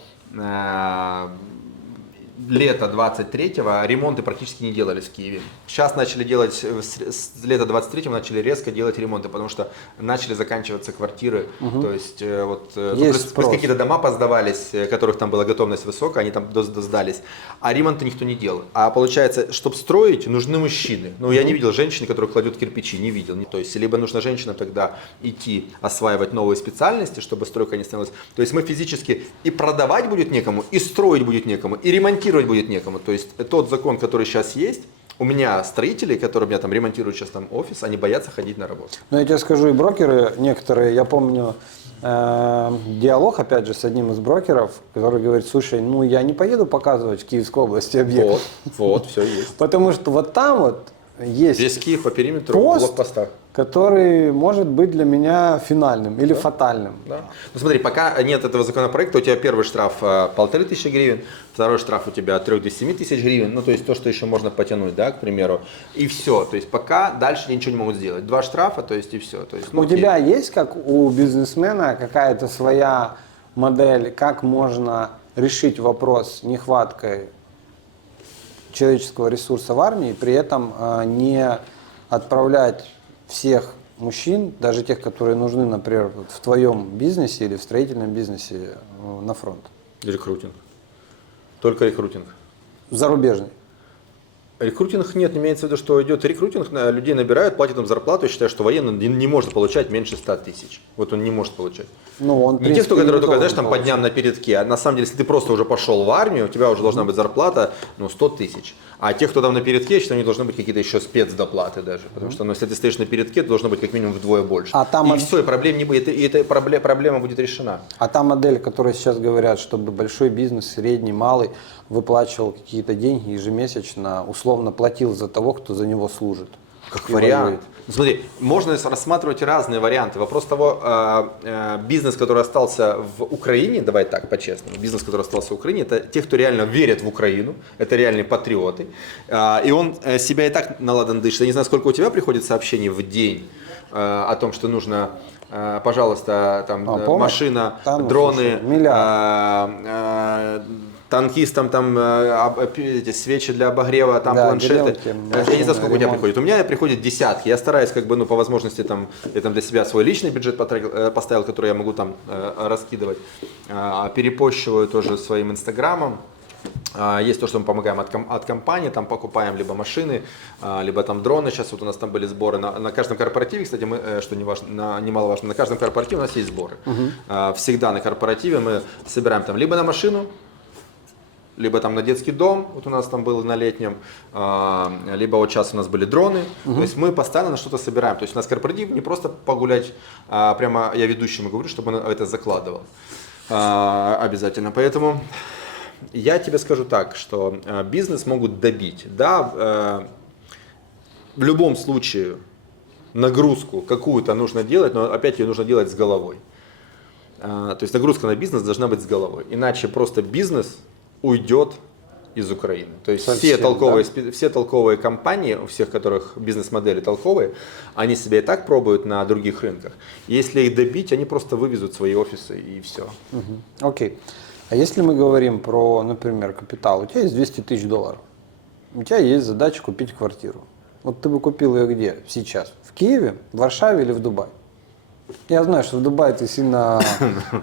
лето 23-го ремонты практически не делались в Киеве. Сейчас начали делать, с лета 23-го начали резко делать ремонты, потому что начали заканчиваться квартиры. То есть вот плюс какие-то дома поздавались, которых там была готовность высокая, они там сдались, а ремонты никто не делал. А получается, чтобы строить, нужны мужчины. Ну, я не видел женщины, которые кладут кирпичи, не видел. То есть, либо нужно женщинам тогда идти осваивать новые специальности, чтобы стройка не становилась. То есть мы физически и продавать будет некому, и строить будет некому, и ремонтировать будет некому. То есть тот закон, который сейчас есть, у меня строители, которые у меня там ремонтируют сейчас там офис, они боятся ходить на работу. Ну, я тебе скажу, и брокеры некоторые, я помню диалог, опять же, с одним из брокеров, который говорит: слушай, ну я не поеду показывать в Киевской области объект. Вот, все есть. Потому что вот там вот есть Весь Киев по периметру в пост, блокпостах. который может быть для меня финальным или фатальным. Да. Ну смотри, пока нет этого законопроекта, у тебя первый штраф 1500 гривен, второй штраф у тебя от 3 до 7 тысяч гривен, ну то есть то, что еще можно потянуть, да, к примеру, и все. То есть пока дальше ничего не могут сделать. 2 штрафа, то есть и все. То есть, ну, У тебя есть, как у бизнесмена, какая-то своя модель, как можно решить вопрос с нехваткой человеческого ресурса в армии, при этом не отправлять всех мужчин, даже тех, которые нужны, например, в твоем бизнесе или в строительном бизнесе, на фронт? Рекрутинг. Только рекрутинг. Зарубежный. Рекрутинг нет, имеется в виду, что идет рекрутинг, людей набирают, платят им зарплату, и считают, что военный не может получать меньше 100 тысяч. Вот он не может получать. Ну, он, в Не те, принципе, кто, которые не только, знаешь, должен там по дням на передке, а на самом деле, если ты просто уже пошел в армию, у тебя уже должна быть зарплата, 100 тысяч. А те, кто там на передке, я считаю, у них должны быть какие-то еще спецдоплаты даже. Потому что, если ты стоишь на передке, то должно быть как минимум вдвое больше. А там и все, и проблем не будет, и эта проблема будет решена. А та модель, которая сейчас говорят, чтобы большой бизнес, средний, малый, выплачивал какие-то деньги ежемесячно, условно платил за того, кто за него служит. Как и вариант. воюет. Ну, смотри, можно рассматривать разные варианты. Вопрос того, бизнес, который остался в Украине, давай так, по-честному, бизнес, который остался в Украине, это те, кто реально верит в Украину, это реальные патриоты. И он себя и так наладан дышит. Я не знаю, сколько у тебя приходит сообщений в день о том, что нужно, пожалуйста, там машина, там, дроны, слушай, танкистам там эти свечи для обогрева, там да, планшеты. грелки, Я не знаю, сколько у тебя ремонт. приходит. У меня приходит десятки. Я стараюсь, по возможности, там, я там для себя свой личный бюджет поставил, который я могу там раскидывать. Перепощиваю тоже своим инстаграмом. Есть то, что мы помогаем от компании, там покупаем либо машины, либо там дроны. Сейчас вот у нас там были сборы на каждом корпоративе, кстати, мы, что немаловажно, на каждом корпоративе у нас есть сборы. Всегда на корпоративе мы собираем там либо на машину, либо там на детский дом, вот у нас там было на летнем, либо вот сейчас у нас были дроны. То есть мы постоянно на что-то собираем. То есть у нас корпоратив не просто погулять, прямо я ведущему говорю, чтобы он это закладывал обязательно. Поэтому я тебе скажу так, что бизнес могут добить. Да, в любом случае нагрузку какую-то нужно делать, но опять ее нужно делать с головой. То есть нагрузка на бизнес должна быть с головой. Иначе просто бизнес уйдет из Украины. То есть совсем, все толковые компании, у всех которых бизнес-модели толковые, они себя и так пробуют на других рынках. Если их добить, они просто вывезут свои офисы и все. Окей. А если мы говорим про, например, капитал, у тебя есть 200 тысяч долларов, у тебя есть задача купить квартиру. Вот ты бы купил ее где сейчас? В Киеве, в Варшаве или в Дубае? Я знаю, что в Дубае ты сильно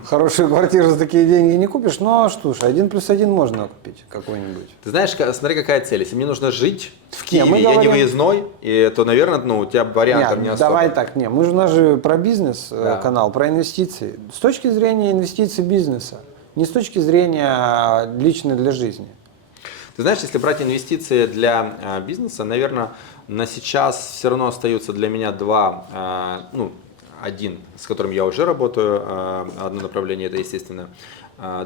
хорошую квартиру за такие деньги не купишь, но что ж, 1+1 можно купить какой-нибудь. Ты знаешь, смотри, какая цель. Если мне нужно жить в Не, мы Киеве, я не говорим- выездной, то, наверное, у тебя вариантов не Нет, особо. давай так, не, у нас же про бизнес Да. канал, про инвестиции. С точки зрения инвестиций бизнеса, не с точки зрения личной для жизни. Ты знаешь, если брать инвестиции для бизнеса, наверное, на сейчас все равно остаются для меня два, один, с которым я уже работаю, одно направление это, естественно,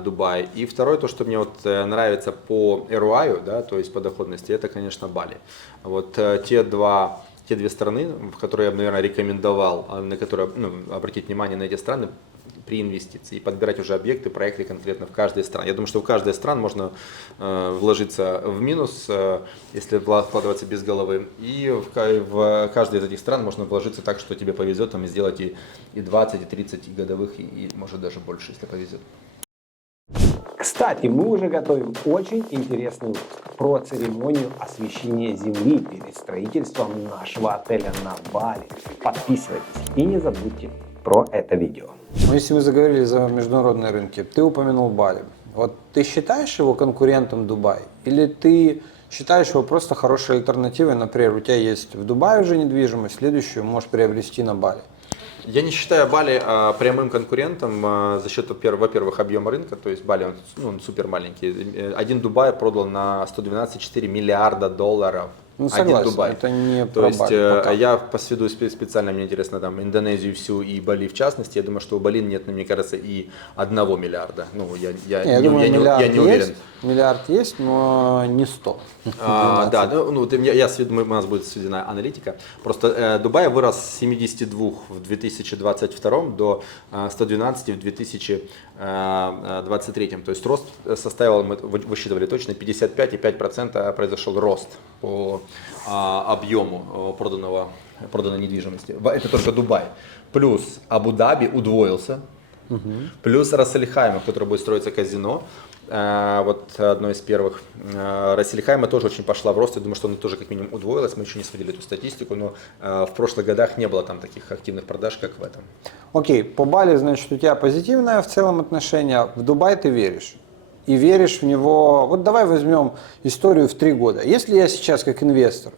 Дубай, и второе, то, что мне вот нравится по ROI, да, то есть по доходности, это, конечно, Бали. Вот те две страны, в которые я бы, наверное, рекомендовал, на которые, обратить внимание на эти страны при инвестиции и подбирать уже объекты, проекты конкретно в каждой стране. Я думаю, что в каждой стране можно вложиться в минус, если вкладываться без головы. И в каждой из этих стран можно вложиться так, что тебе повезет там, и сделать и 20, и 30 годовых, и может даже больше, если повезет. Кстати, мы уже готовим очень интересный выпуск про церемонию освящения земли перед строительством нашего отеля на Бали. Подписывайтесь и не забудьте про это видео. Но если мы заговорили за международные рынки, ты упомянул Бали. Вот ты считаешь его конкурентом Дубай? Или ты считаешь его просто хорошей альтернативой? Например, у тебя есть в Дубае уже недвижимость, следующую можешь приобрести на Бали. Я не считаю Бали прямым конкурентом за счет, во-первых, объема рынка, то есть Бали он супер маленький. Один Дубай продал на 112,4 миллиарда долларов. Ну, Один согласен, Дубай. это не То про есть Бали пока. я посвяду специально, мне интересно, там Индонезию всю и Бали в частности. Я думаю, что у Бали нет, мне кажется, и 1 миллиарда. Ну, я Не, я думаю, миллиард не уверен. есть, миллиард есть, но не 100. Да, у нас будет сведена аналитика. Просто Дубай вырос с 72 в 2022 до 112 в 2023. То есть рост составил, мы высчитывали точно, 55,5% произошел рост по объему проданной недвижимости. Это только Дубай. Плюс Абу-Даби удвоился. Плюс Рас-Аль-Хайма, в котором будет строиться казино. Вот одно из первых. Рас-Аль-Хайма тоже очень пошла в рост. Я думаю, что она тоже как минимум удвоилась. Мы еще не сводили эту статистику, но в прошлых годах не было там таких активных продаж, как в этом. Окей, по Бали, значит, у тебя позитивное в целом отношение. В Дубай ты веришь. И веришь в него. Вот давай возьмем историю в 3 года. Если я сейчас как инвестор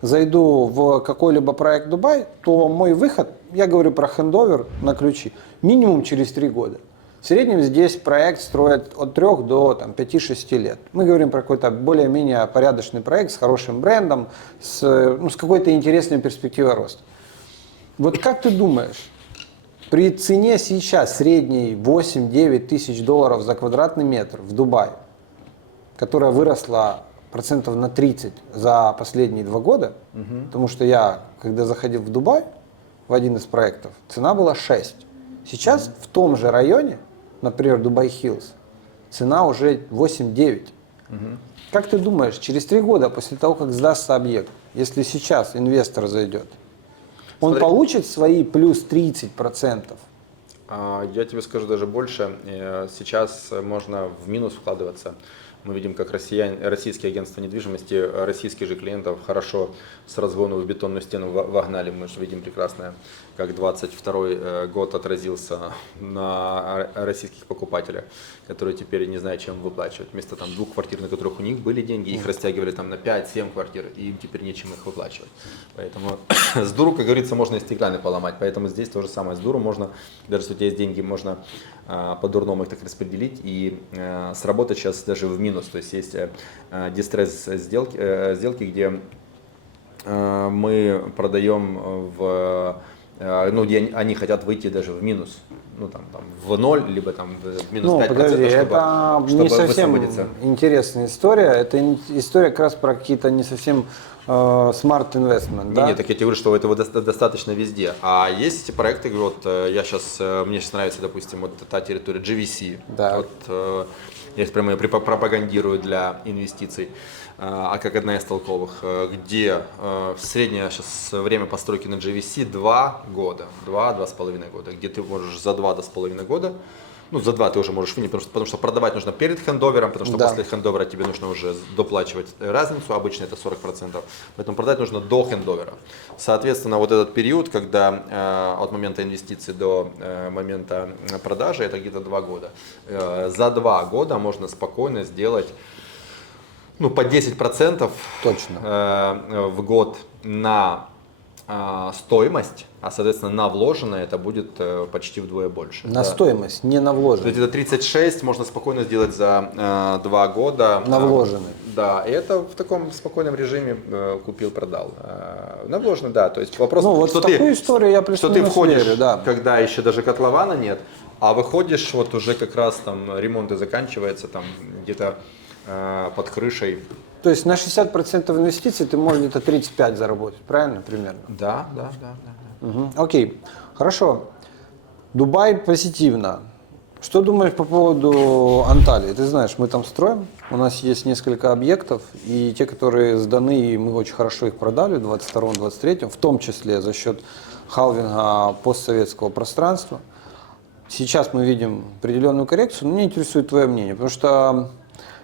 зайду в какой-либо проект Дубай, то мой выход, я говорю про хендовер на ключи, минимум через 3 года. В среднем здесь проект строят от 3 до 5-6 лет. Мы говорим про какой-то более-менее порядочный проект с хорошим брендом, с какой-то интересной перспективой роста. Вот как ты думаешь, при цене сейчас средней 8-9 тысяч долларов за квадратный метр в Дубае, которая выросла процентов на 30 за последние 2 года, потому что я, когда заходил в Дубай, в один из проектов, цена была 6. Сейчас в том же районе, например, Дубай Хиллз, цена уже 8-9. Как ты думаешь, через 3 года после того, как сдастся объект, если сейчас инвестор зайдет, он Смотри. получит свои плюс 30%? Я тебе скажу даже больше. Сейчас можно в минус вкладываться. Мы видим, как российские агентства недвижимости, российских же клиентов хорошо с разгону в бетонную стену вогнали. Мы же видим прекрасно, как 22 год отразился на российских покупателях, которые теперь не знают, чем выплачивать. Вместо 2 квартир, на которых у них были деньги, их растягивали на 5-7 квартир, и им теперь нечем их выплачивать. Поэтому с дуру, как говорится, можно и стеклянный поломать. Поэтому здесь то же самое. С дуру можно, даже если у тебя есть деньги, можно по-дурному их так распределить и сработать сейчас даже в минус. То есть есть дистресс сделки, где мы продаем где они хотят выйти даже в минус, в 0, либо в минус 5%, Подожди, это не совсем высвободиться. интересная история. Это история как раз про какие-то не совсем smart investment, да? Нет, так я тебе говорю, что этого достаточно везде. А есть проекты, мне сейчас нравится, допустим, вот та территория GVC. Да. Вот, я их прямо пропагандирую для инвестиций, как одна из толковых, где среднее сейчас время постройки на GVC 2 года, 2-2,5 года, где ты можешь за 2-2,5 года ну, за 2 ты уже можешь вынести, потому что продавать нужно перед хендовером, потому что Да. после хендовера тебе нужно уже доплачивать разницу, обычно это 40%, поэтому продать нужно до хендовера. Соответственно, вот этот период, когда от момента инвестиций до момента продажи, это где-то 2 года. За 2 года можно спокойно сделать, ну, по 10% в год на стоимость, а соответственно на вложенное это будет почти вдвое больше. На Да. стоимость, не на То есть вложенный. это 36 можно спокойно сделать за 2 года. На вложенный. Да, и это в таком спокойном режиме купил-продал. На вложенный, да. То есть вопрос, Ну, вот что в такую историю я что ты плюс-минус входишь, верю, да. когда еще даже котлована нет, а выходишь, вот уже как раз там ремонт и заканчивается, там где-то под крышей. То есть на 60% инвестиций ты можешь где-то 35 заработать, правильно, примерно? Да. Мгм. Окей, хорошо. Дубай позитивно. Что думаешь по поводу Анталии? Ты знаешь, мы там строим, у нас есть несколько объектов, и те, которые сданы, и мы очень хорошо их продали в 22-23, в том числе за счет халвинга постсоветского пространства. Сейчас мы видим определенную коррекцию, но меня интересует твое мнение, потому что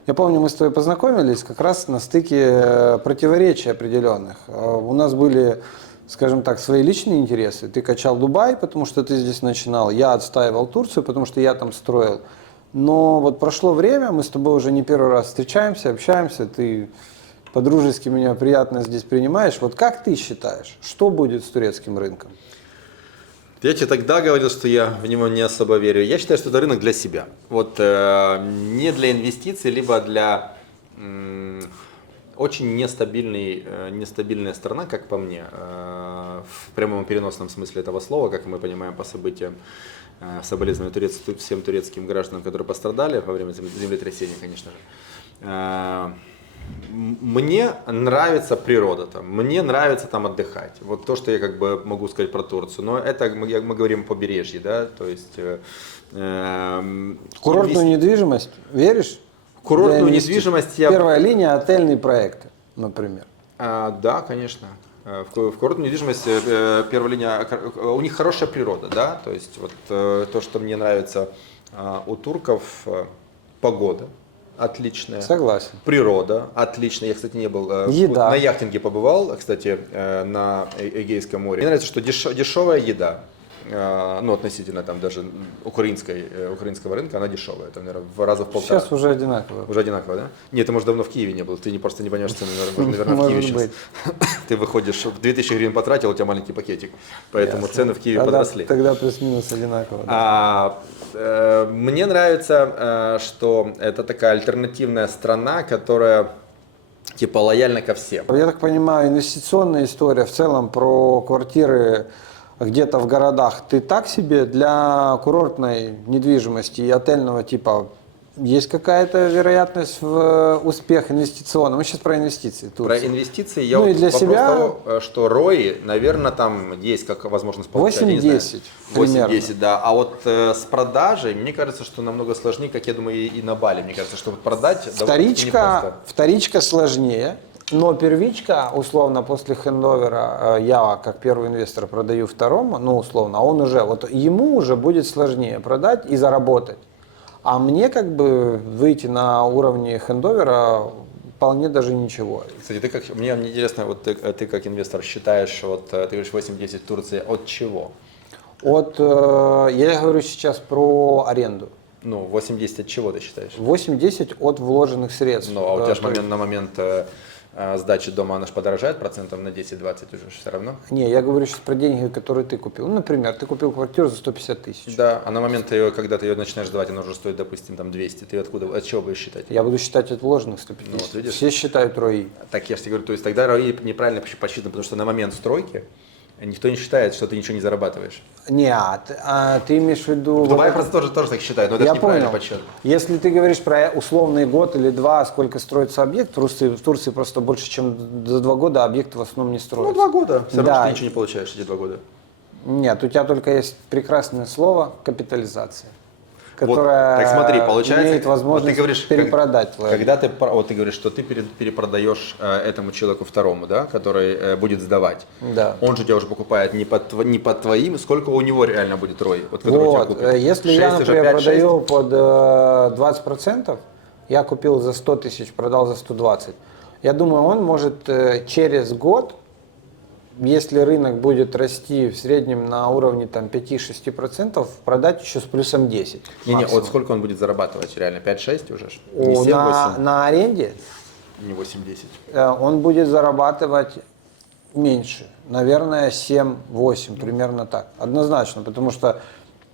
я помню, мы с тобой познакомились как раз на стыке противоречий определенных. У нас были, скажем так, свои личные интересы. Ты качал Дубай, потому что ты здесь начинал. Я отстаивал Турцию, потому что я там строил. Но вот прошло время, мы с тобой уже не первый раз встречаемся, общаемся. Ты по-дружески меня приятно здесь принимаешь. Вот как ты считаешь, что будет с турецким рынком? Я тебе тогда говорил, что я в него не особо верю. Я считаю, что это рынок для себя. Вот не для инвестиций, либо для очень нестабильная страна, как по мне, в прямом и переносном смысле этого слова, как мы понимаем по событиям, соболезнования всем турецким гражданам, которые пострадали во время землетрясения, конечно же. Мне нравится природа там, мне нравится там отдыхать. Вот то, что я как бы могу сказать про Турцию. Но это мы говорим о побережье, да, то есть... Курортную недвижимость веришь? Курортную Для инвестиций? недвижимость я... Первая линия отельные проекты, например. Да, конечно. В курортную недвижимость первая линия, у них хорошая природа, да, то есть вот то, что мне нравится у турков, погода отличная. Согласен. Природа отличная. Я, кстати, не был Еда. на яхтинге побывал, кстати, на Эгейском море. Мне нравится, что дешевая еда. Ну, относительно там даже украинского рынка, она дешевая. Это, наверное, в раза в полтора. Сейчас уже одинаково. Уже одинаково, да? Нет, ты, может, давно в Киеве не был. Ты просто не понимаешь цены, наверное, в Киеве Может сейчас. быть. Ты выходишь, 2000 гривен потратил, у тебя маленький пакетик. Поэтому Ясно. цены в Киеве подросли. Тогда плюс-минус одинаково. Да. Мне нравится, что это такая альтернативная страна, которая типа лояльна ко всем. Я так понимаю, инвестиционная история в целом про квартиры где-то в городах, ты так себе для курортной недвижимости и отельного типа есть какая-то вероятность в успех инвестиционный? Мы сейчас про инвестиции. Про Турции. инвестиции я Ну и вот для вопрос себя того, что ROI, наверное, там есть как возможность получать. 8-10 примерно. 8-10, да. А вот с продажей, мне кажется, что намного сложнее, как я думаю, и на Бали. Мне кажется, что вот продать довольно-таки непросто. Вторичка сложнее, но первичка, условно, после хендовера, я как первый инвестор продаю второму, ну, условно, а он уже, вот ему уже будет сложнее продать и заработать. А мне как бы выйти на уровне хендовера вполне даже ничего. Кстати, мне интересно, вот ты как инвестор считаешь, вот ты говоришь 8-10 в Турции, от чего? Я говорю сейчас про аренду. Ну, 8-10 от чего ты считаешь? 8-10 от вложенных средств. Ну, а у тебя же на момент сдачи дома она же подорожает процентов на 10-20 уже все равно? Не, я говорю сейчас про деньги, которые ты купил. Ну, например, ты купил квартиру за 150 тысяч. Да, а на момент, когда ты ее начинаешь сдавать, она уже стоит, допустим, там 200. Ты от чего будешь считать? Я буду считать от вложенных 150. Ну, вот видишь. Все считают ROI. Так я же тебе говорю, то есть тогда ROI неправильно посчитан, потому что на момент стройки никто не считает, что ты ничего не зарабатываешь. Не, ты имеешь в виду... В Дубае просто тоже так считают, но это Я же неправильный понял. подсчет. Если ты говоришь про условный год или два, сколько строится объект, в Турции просто больше, чем за 2 года объекты в основном не Ну, строятся. 2 года. Все равно Да. что ты ничего не получаешь эти 2 года. Нет, у тебя только есть прекрасное слово капитализация. которая так смотри, получается, имеет возможность вот ты говоришь, перепродать твою. Когда ты, вот ты говоришь, что ты перепродаешь этому человеку второму, да, который будет сдавать, Да. он же тебя уже покупает не под твоим, сколько у него реально будет ROI, вот, который у тебя Вот, купит? если я, 6 уже, например, 5, 6? продаю под 20%, я купил за 100 тысяч, продал за 120. Я думаю, он может через год, если рынок будет расти в среднем на уровне там, 5-6%, продать еще с плюсом 10. Не, максимум. вот сколько он будет зарабатывать реально? 5-6 уже? Не 7-8? На аренде Не 8-10? он будет зарабатывать меньше. Наверное, 7-8, примерно так. Однозначно, потому что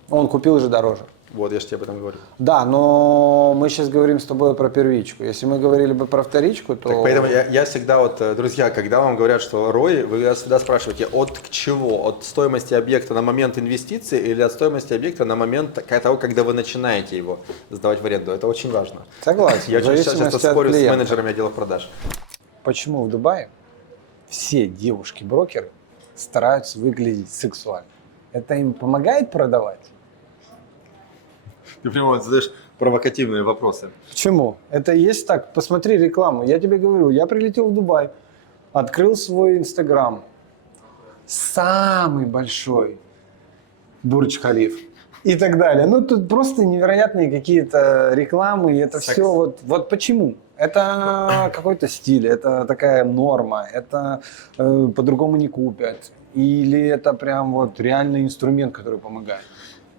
он купил же дороже. Вот, я же тебе об этом говорю. Да, но мы сейчас говорим с тобой про первичку. Если мы говорили бы про вторичку, то... Так поэтому я всегда, вот, друзья, когда вам говорят, что ROI, вы всегда спрашиваете, от чего? От стоимости объекта на момент инвестиции или от стоимости объекта на момент того, когда вы начинаете его сдавать в аренду? Это очень важно. Согласен. Я в очень зависимости часто от спорю с клиента. менеджерами отделов продаж. Почему в Дубае все девушки-брокеры стараются выглядеть сексуально? Это им помогает продавать? Ты прямо задаешь провокативные вопросы. Почему? Это есть так. Посмотри рекламу. Я тебе говорю, я прилетел в Дубай, открыл свой Инстаграм. Самый большой Бурдж-Халиф. И так далее. Ну, тут просто невероятные какие-то рекламы. И это Секс. все вот почему? Это какой-то стиль, это такая норма, это по-другому не купят. Или это прям вот реальный инструмент, который помогает.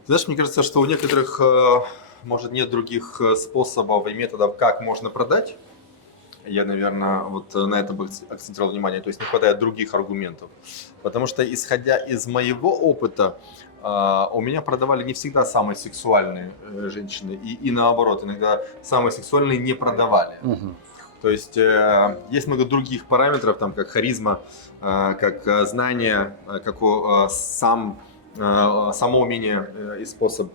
Знаешь, мне кажется, что у некоторых, может, нет других способов и методов, как можно продать. Я, наверное, вот на это бы акцентировал внимание. То есть не хватает других аргументов. Потому что, исходя из моего опыта, у меня продавали не всегда самые сексуальные женщины. И наоборот, иногда самые сексуальные не продавали. То есть есть много других параметров, там, как харизма, как знание, как само умение и способ,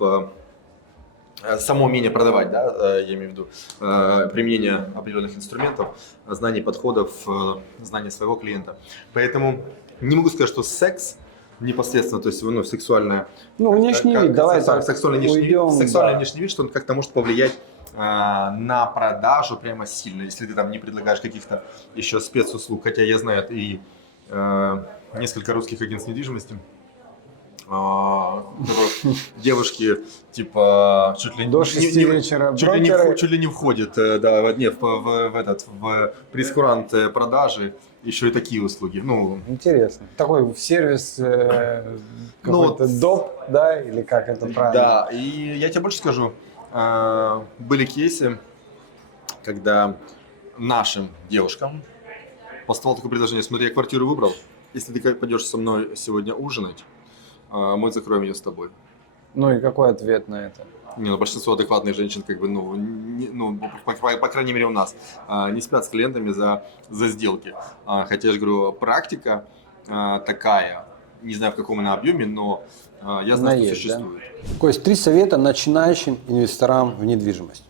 само умение продавать, да, я имею в виду, применение определенных инструментов, знание подходов, знание своего клиента. Поэтому не могу сказать, что секс непосредственно, то есть сексуальное, Ну, внешний вид, давай так, сексуальный внешний уйдем, вид, сексуальный да. внешний вид, что он как-то может повлиять на продажу прямо сильно, если ты там не предлагаешь каких-то еще спецуслуг, хотя я знаю и несколько русских агентств недвижимости, девушки типа чуть ли До 6 вечера брокеры. чуть ли не входят да, в прейскурант продажи, еще и такие услуги. Ну, Интересно. Такой сервис какой-то доп, да, или как это правильно? да, и я тебе больше скажу, были кейсы, когда нашим девушкам поставил такое предложение: смотри, я квартиру выбрал, если ты пойдешь со мной сегодня ужинать, мы закроем ее с тобой. Ну и какой ответ на это? Большинство адекватных женщин, по крайней мере у нас, не спят с клиентами за сделки. Хотя, я же говорю, практика такая, не знаю в каком она объеме, но я знаю, что есть, существует. Да? Кость, 3 совета начинающим инвесторам в недвижимость.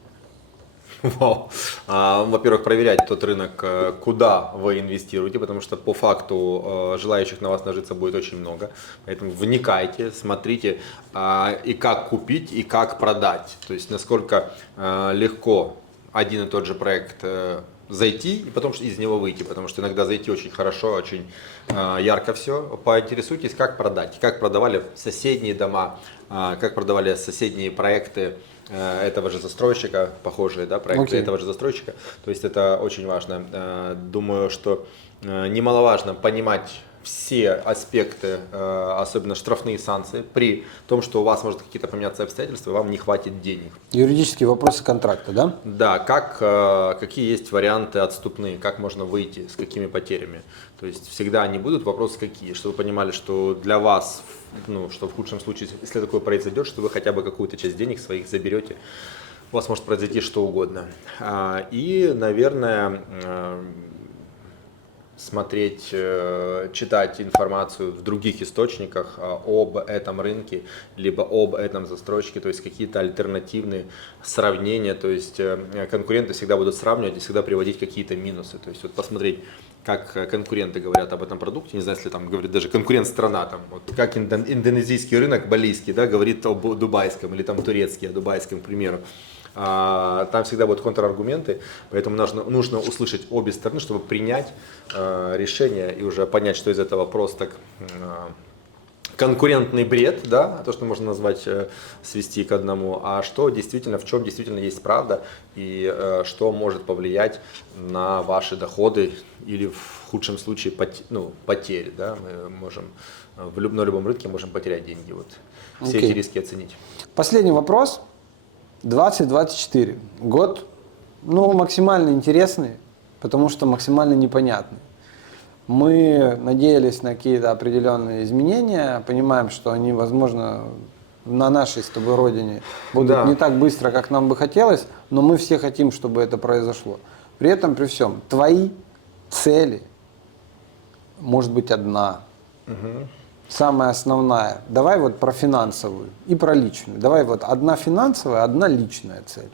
Во-первых, проверять тот рынок, куда вы инвестируете, потому что по факту желающих на вас нажиться будет очень много. Поэтому вникайте, смотрите, и как купить, и как продать. То есть насколько легко один и тот же проект зайти и потом из него выйти, потому что иногда зайти очень хорошо, очень ярко все. Поинтересуйтесь, как продать, как продавали соседние дома, как продавали соседние проекты этого же застройщика, похожие, да, проекты этого же застройщика. То есть это очень важно. Думаю, что немаловажно понимать все аспекты, особенно штрафные санкции, при том, что у вас может какие-то поменяться обстоятельства, и вам не хватит денег. Юридические вопросы контракта, да? Да, какие есть варианты отступные, как можно выйти, с какими потерями. То есть всегда они будут, вопросы какие, чтобы вы понимали, что для вас, что в худшем случае, если такое произойдет, что вы хотя бы какую-то часть денег своих заберете, у вас может произойти что угодно. И, наверное, смотреть, читать информацию в других источниках об этом рынке, либо об этом застройщике, то есть какие-то альтернативные сравнения, то есть конкуренты всегда будут сравнивать и всегда приводить какие-то минусы, то есть вот посмотреть, как конкуренты говорят об этом продукте, не знаю, если там говорит даже конкурент-страна, там, вот, как индонезийский рынок, балийский, да, говорит об дубайском или там турецкий, о дубайском, к примеру. Там всегда будут контраргументы, поэтому нужно услышать обе стороны, чтобы принять решение и уже понять, что из этого просто конкурентный бред, да, то, что можно назвать, свести к одному, а что действительно, в чем действительно есть правда и что может повлиять на ваши доходы или в худшем случае потери, да, мы можем на любом рынке можем потерять деньги, вот все эти риски оценить. Последний вопрос. 2024. Год, максимально интересный, потому что максимально непонятный. Мы надеялись на какие-то определенные изменения, понимаем, что они, возможно, на нашей с тобой родине будут не так быстро, как нам бы хотелось, но мы все хотим, чтобы это произошло. При этом, при всем, твои цели, может быть, одна. Самая основная. Давай вот про финансовую и про личную. Давай вот одна финансовая, одна личная цель.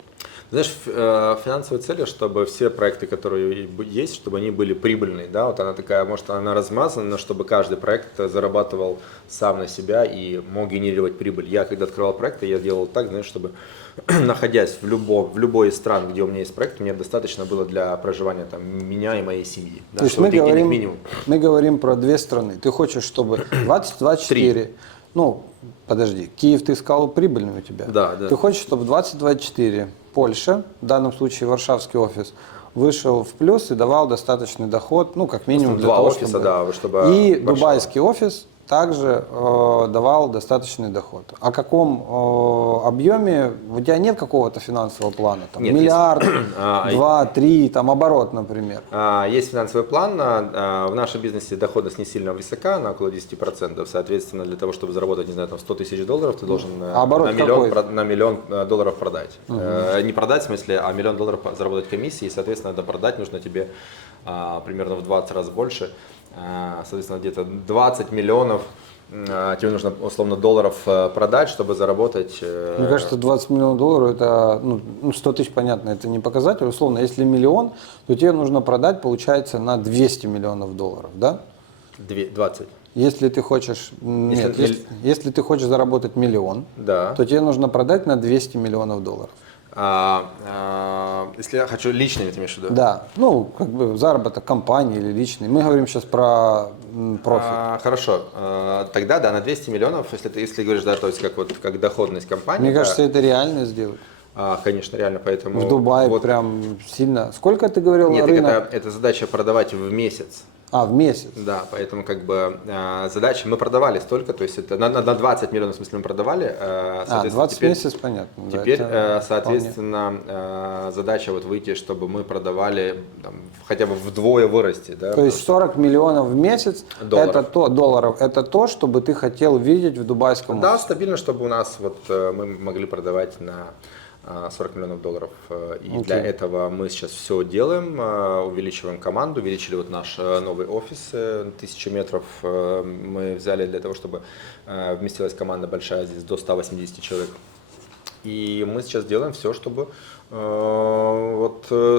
Знаешь, финансовые цели, чтобы все проекты, которые есть, чтобы они были прибыльные, да, вот она такая, может, она размазана, но чтобы каждый проект зарабатывал сам на себя и мог генерировать прибыль. Я, когда открывал проекты, я делал так, знаешь, чтобы, находясь в любой из стран, где у меня есть проект, мне достаточно было для проживания там меня и моей семьи. Да, то есть мы говорим про две страны. Ты хочешь, чтобы 2024, подожди, Киев ты сказал прибыльный у тебя. Да, да. Ты хочешь, чтобы 2024 Польша, в данном случае варшавский офис, вышел в плюс и давал достаточный доход, как минимум для два того, офиса, чтобы И Варшава. дубайский офис также давал достаточный доход. О каком объеме? У тебя нет какого-то финансового плана? Там, нет, миллиард, 2, 3, там оборот, например. Есть финансовый план. В нашем бизнесе доходность не сильно высока, она около 10%. Соответственно, для того, чтобы заработать, не знаю, там 100 тысяч долларов, ты должен на миллион долларов продать. Не продать, в смысле, а $1 миллион заработать комиссии. И, соответственно, это продать нужно тебе примерно в 20 раз больше. Соответственно, где-то 20 миллионов тебе нужно, условно, долларов продать, чтобы заработать. Мне кажется, 20 миллионов долларов, это, 100 тысяч, понятно, это не показатель. Условно, если миллион, то тебе нужно продать, получается, на 200 миллионов долларов, да? 20. Если ты хочешь, если ты хочешь заработать миллион, да, то тебе нужно продать на 200 миллионов долларов. Если я хочу личными, ты имеешь в виду? Да, заработок компании или личный. Мы говорим сейчас про профит. Хорошо, тогда да, на 200 миллионов, если говоришь, да, то есть как доходность компании. Мне кажется, это реально сделать. Конечно, реально, поэтому... В Дубае прям сильно. Сколько ты говорил? Нет, рынок? это задача продавать в месяц. В месяц? Да, поэтому задача, мы продавали столько, то есть это на 20 миллионов, в смысле, мы продавали. 20 месяцев, понятно. Теперь, соответственно, задача выйти, чтобы мы продавали хотя бы вдвое вырасти. Да, то есть 40 миллионов в месяц долларов. Это то, что бы ты хотел видеть в дубайском офисе? Да, стабильно, чтобы у нас мы могли продавать на 40 миллионов долларов. И для этого мы сейчас все делаем, увеличиваем команду, увеличили наш новый офис, 1000 метров мы взяли для того, чтобы вместилась команда большая, здесь до 180 человек. И мы сейчас делаем все, чтобы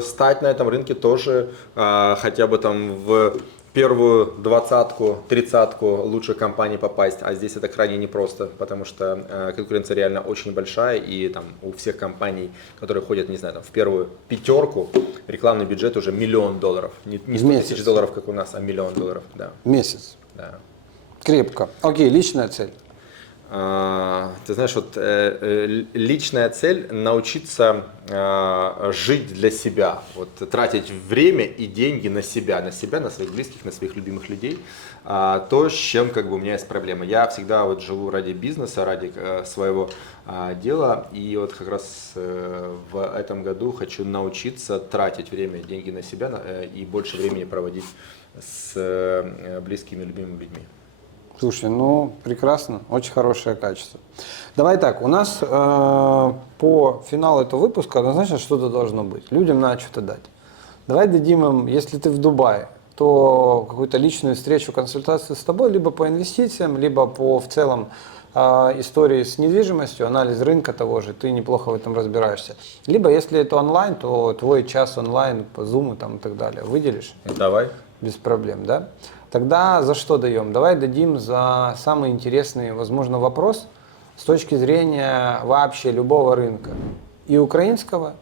стать на этом рынке тоже хотя бы в первую 20-ку, 30-ку лучших компаний попасть, а здесь это крайне непросто, потому что конкуренция реально очень большая, и у всех компаний, которые ходят, не знаю, в первую 5, рекламный бюджет уже $1 миллион. Не 100 тысяч долларов, как у нас, а $1 миллион, да. В месяц? Да. Крепко. Окей, личная цель. Ты знаешь, личная цель – научиться жить для себя, тратить время и деньги на себя, на своих близких, на своих любимых людей. То, с чем у меня есть проблема. Я всегда живу ради бизнеса, ради своего дела, и как раз в этом году хочу научиться тратить время и деньги на себя и больше времени проводить с близкими, любимыми людьми. Слушай, прекрасно, очень хорошее качество. Давай так, у нас по финалу этого выпуска однозначно что-то должно быть. Людям надо что-то дать. Давай дадим им, если ты в Дубае, то какую-то личную встречу, консультацию с тобой, либо по инвестициям, либо по в целом истории с недвижимостью, анализ рынка того же, ты неплохо в этом разбираешься. Либо если это онлайн, то твой час онлайн по Zoom там, и так далее выделишь. Давай. Без проблем, да? Тогда за что даем? Давай дадим за самый интересный, возможно, вопрос с точки зрения вообще любого рынка. И украинского,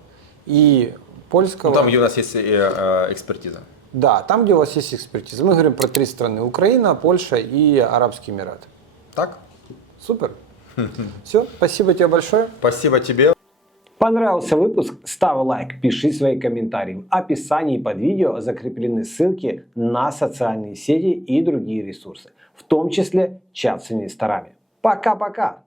и польского. Ну, там, где у нас есть экспертиза. Да, там, где у вас есть экспертиза. Мы говорим про 3 страны. Украина, Польша и Арабский Эмират. Так? Супер. Все, спасибо тебе большое. Спасибо тебе. Понравился выпуск? Ставь лайк, пиши свои комментарии. В описании под видео закреплены ссылки на социальные сети и другие ресурсы, в том числе чат с инвесторами. Пока-пока!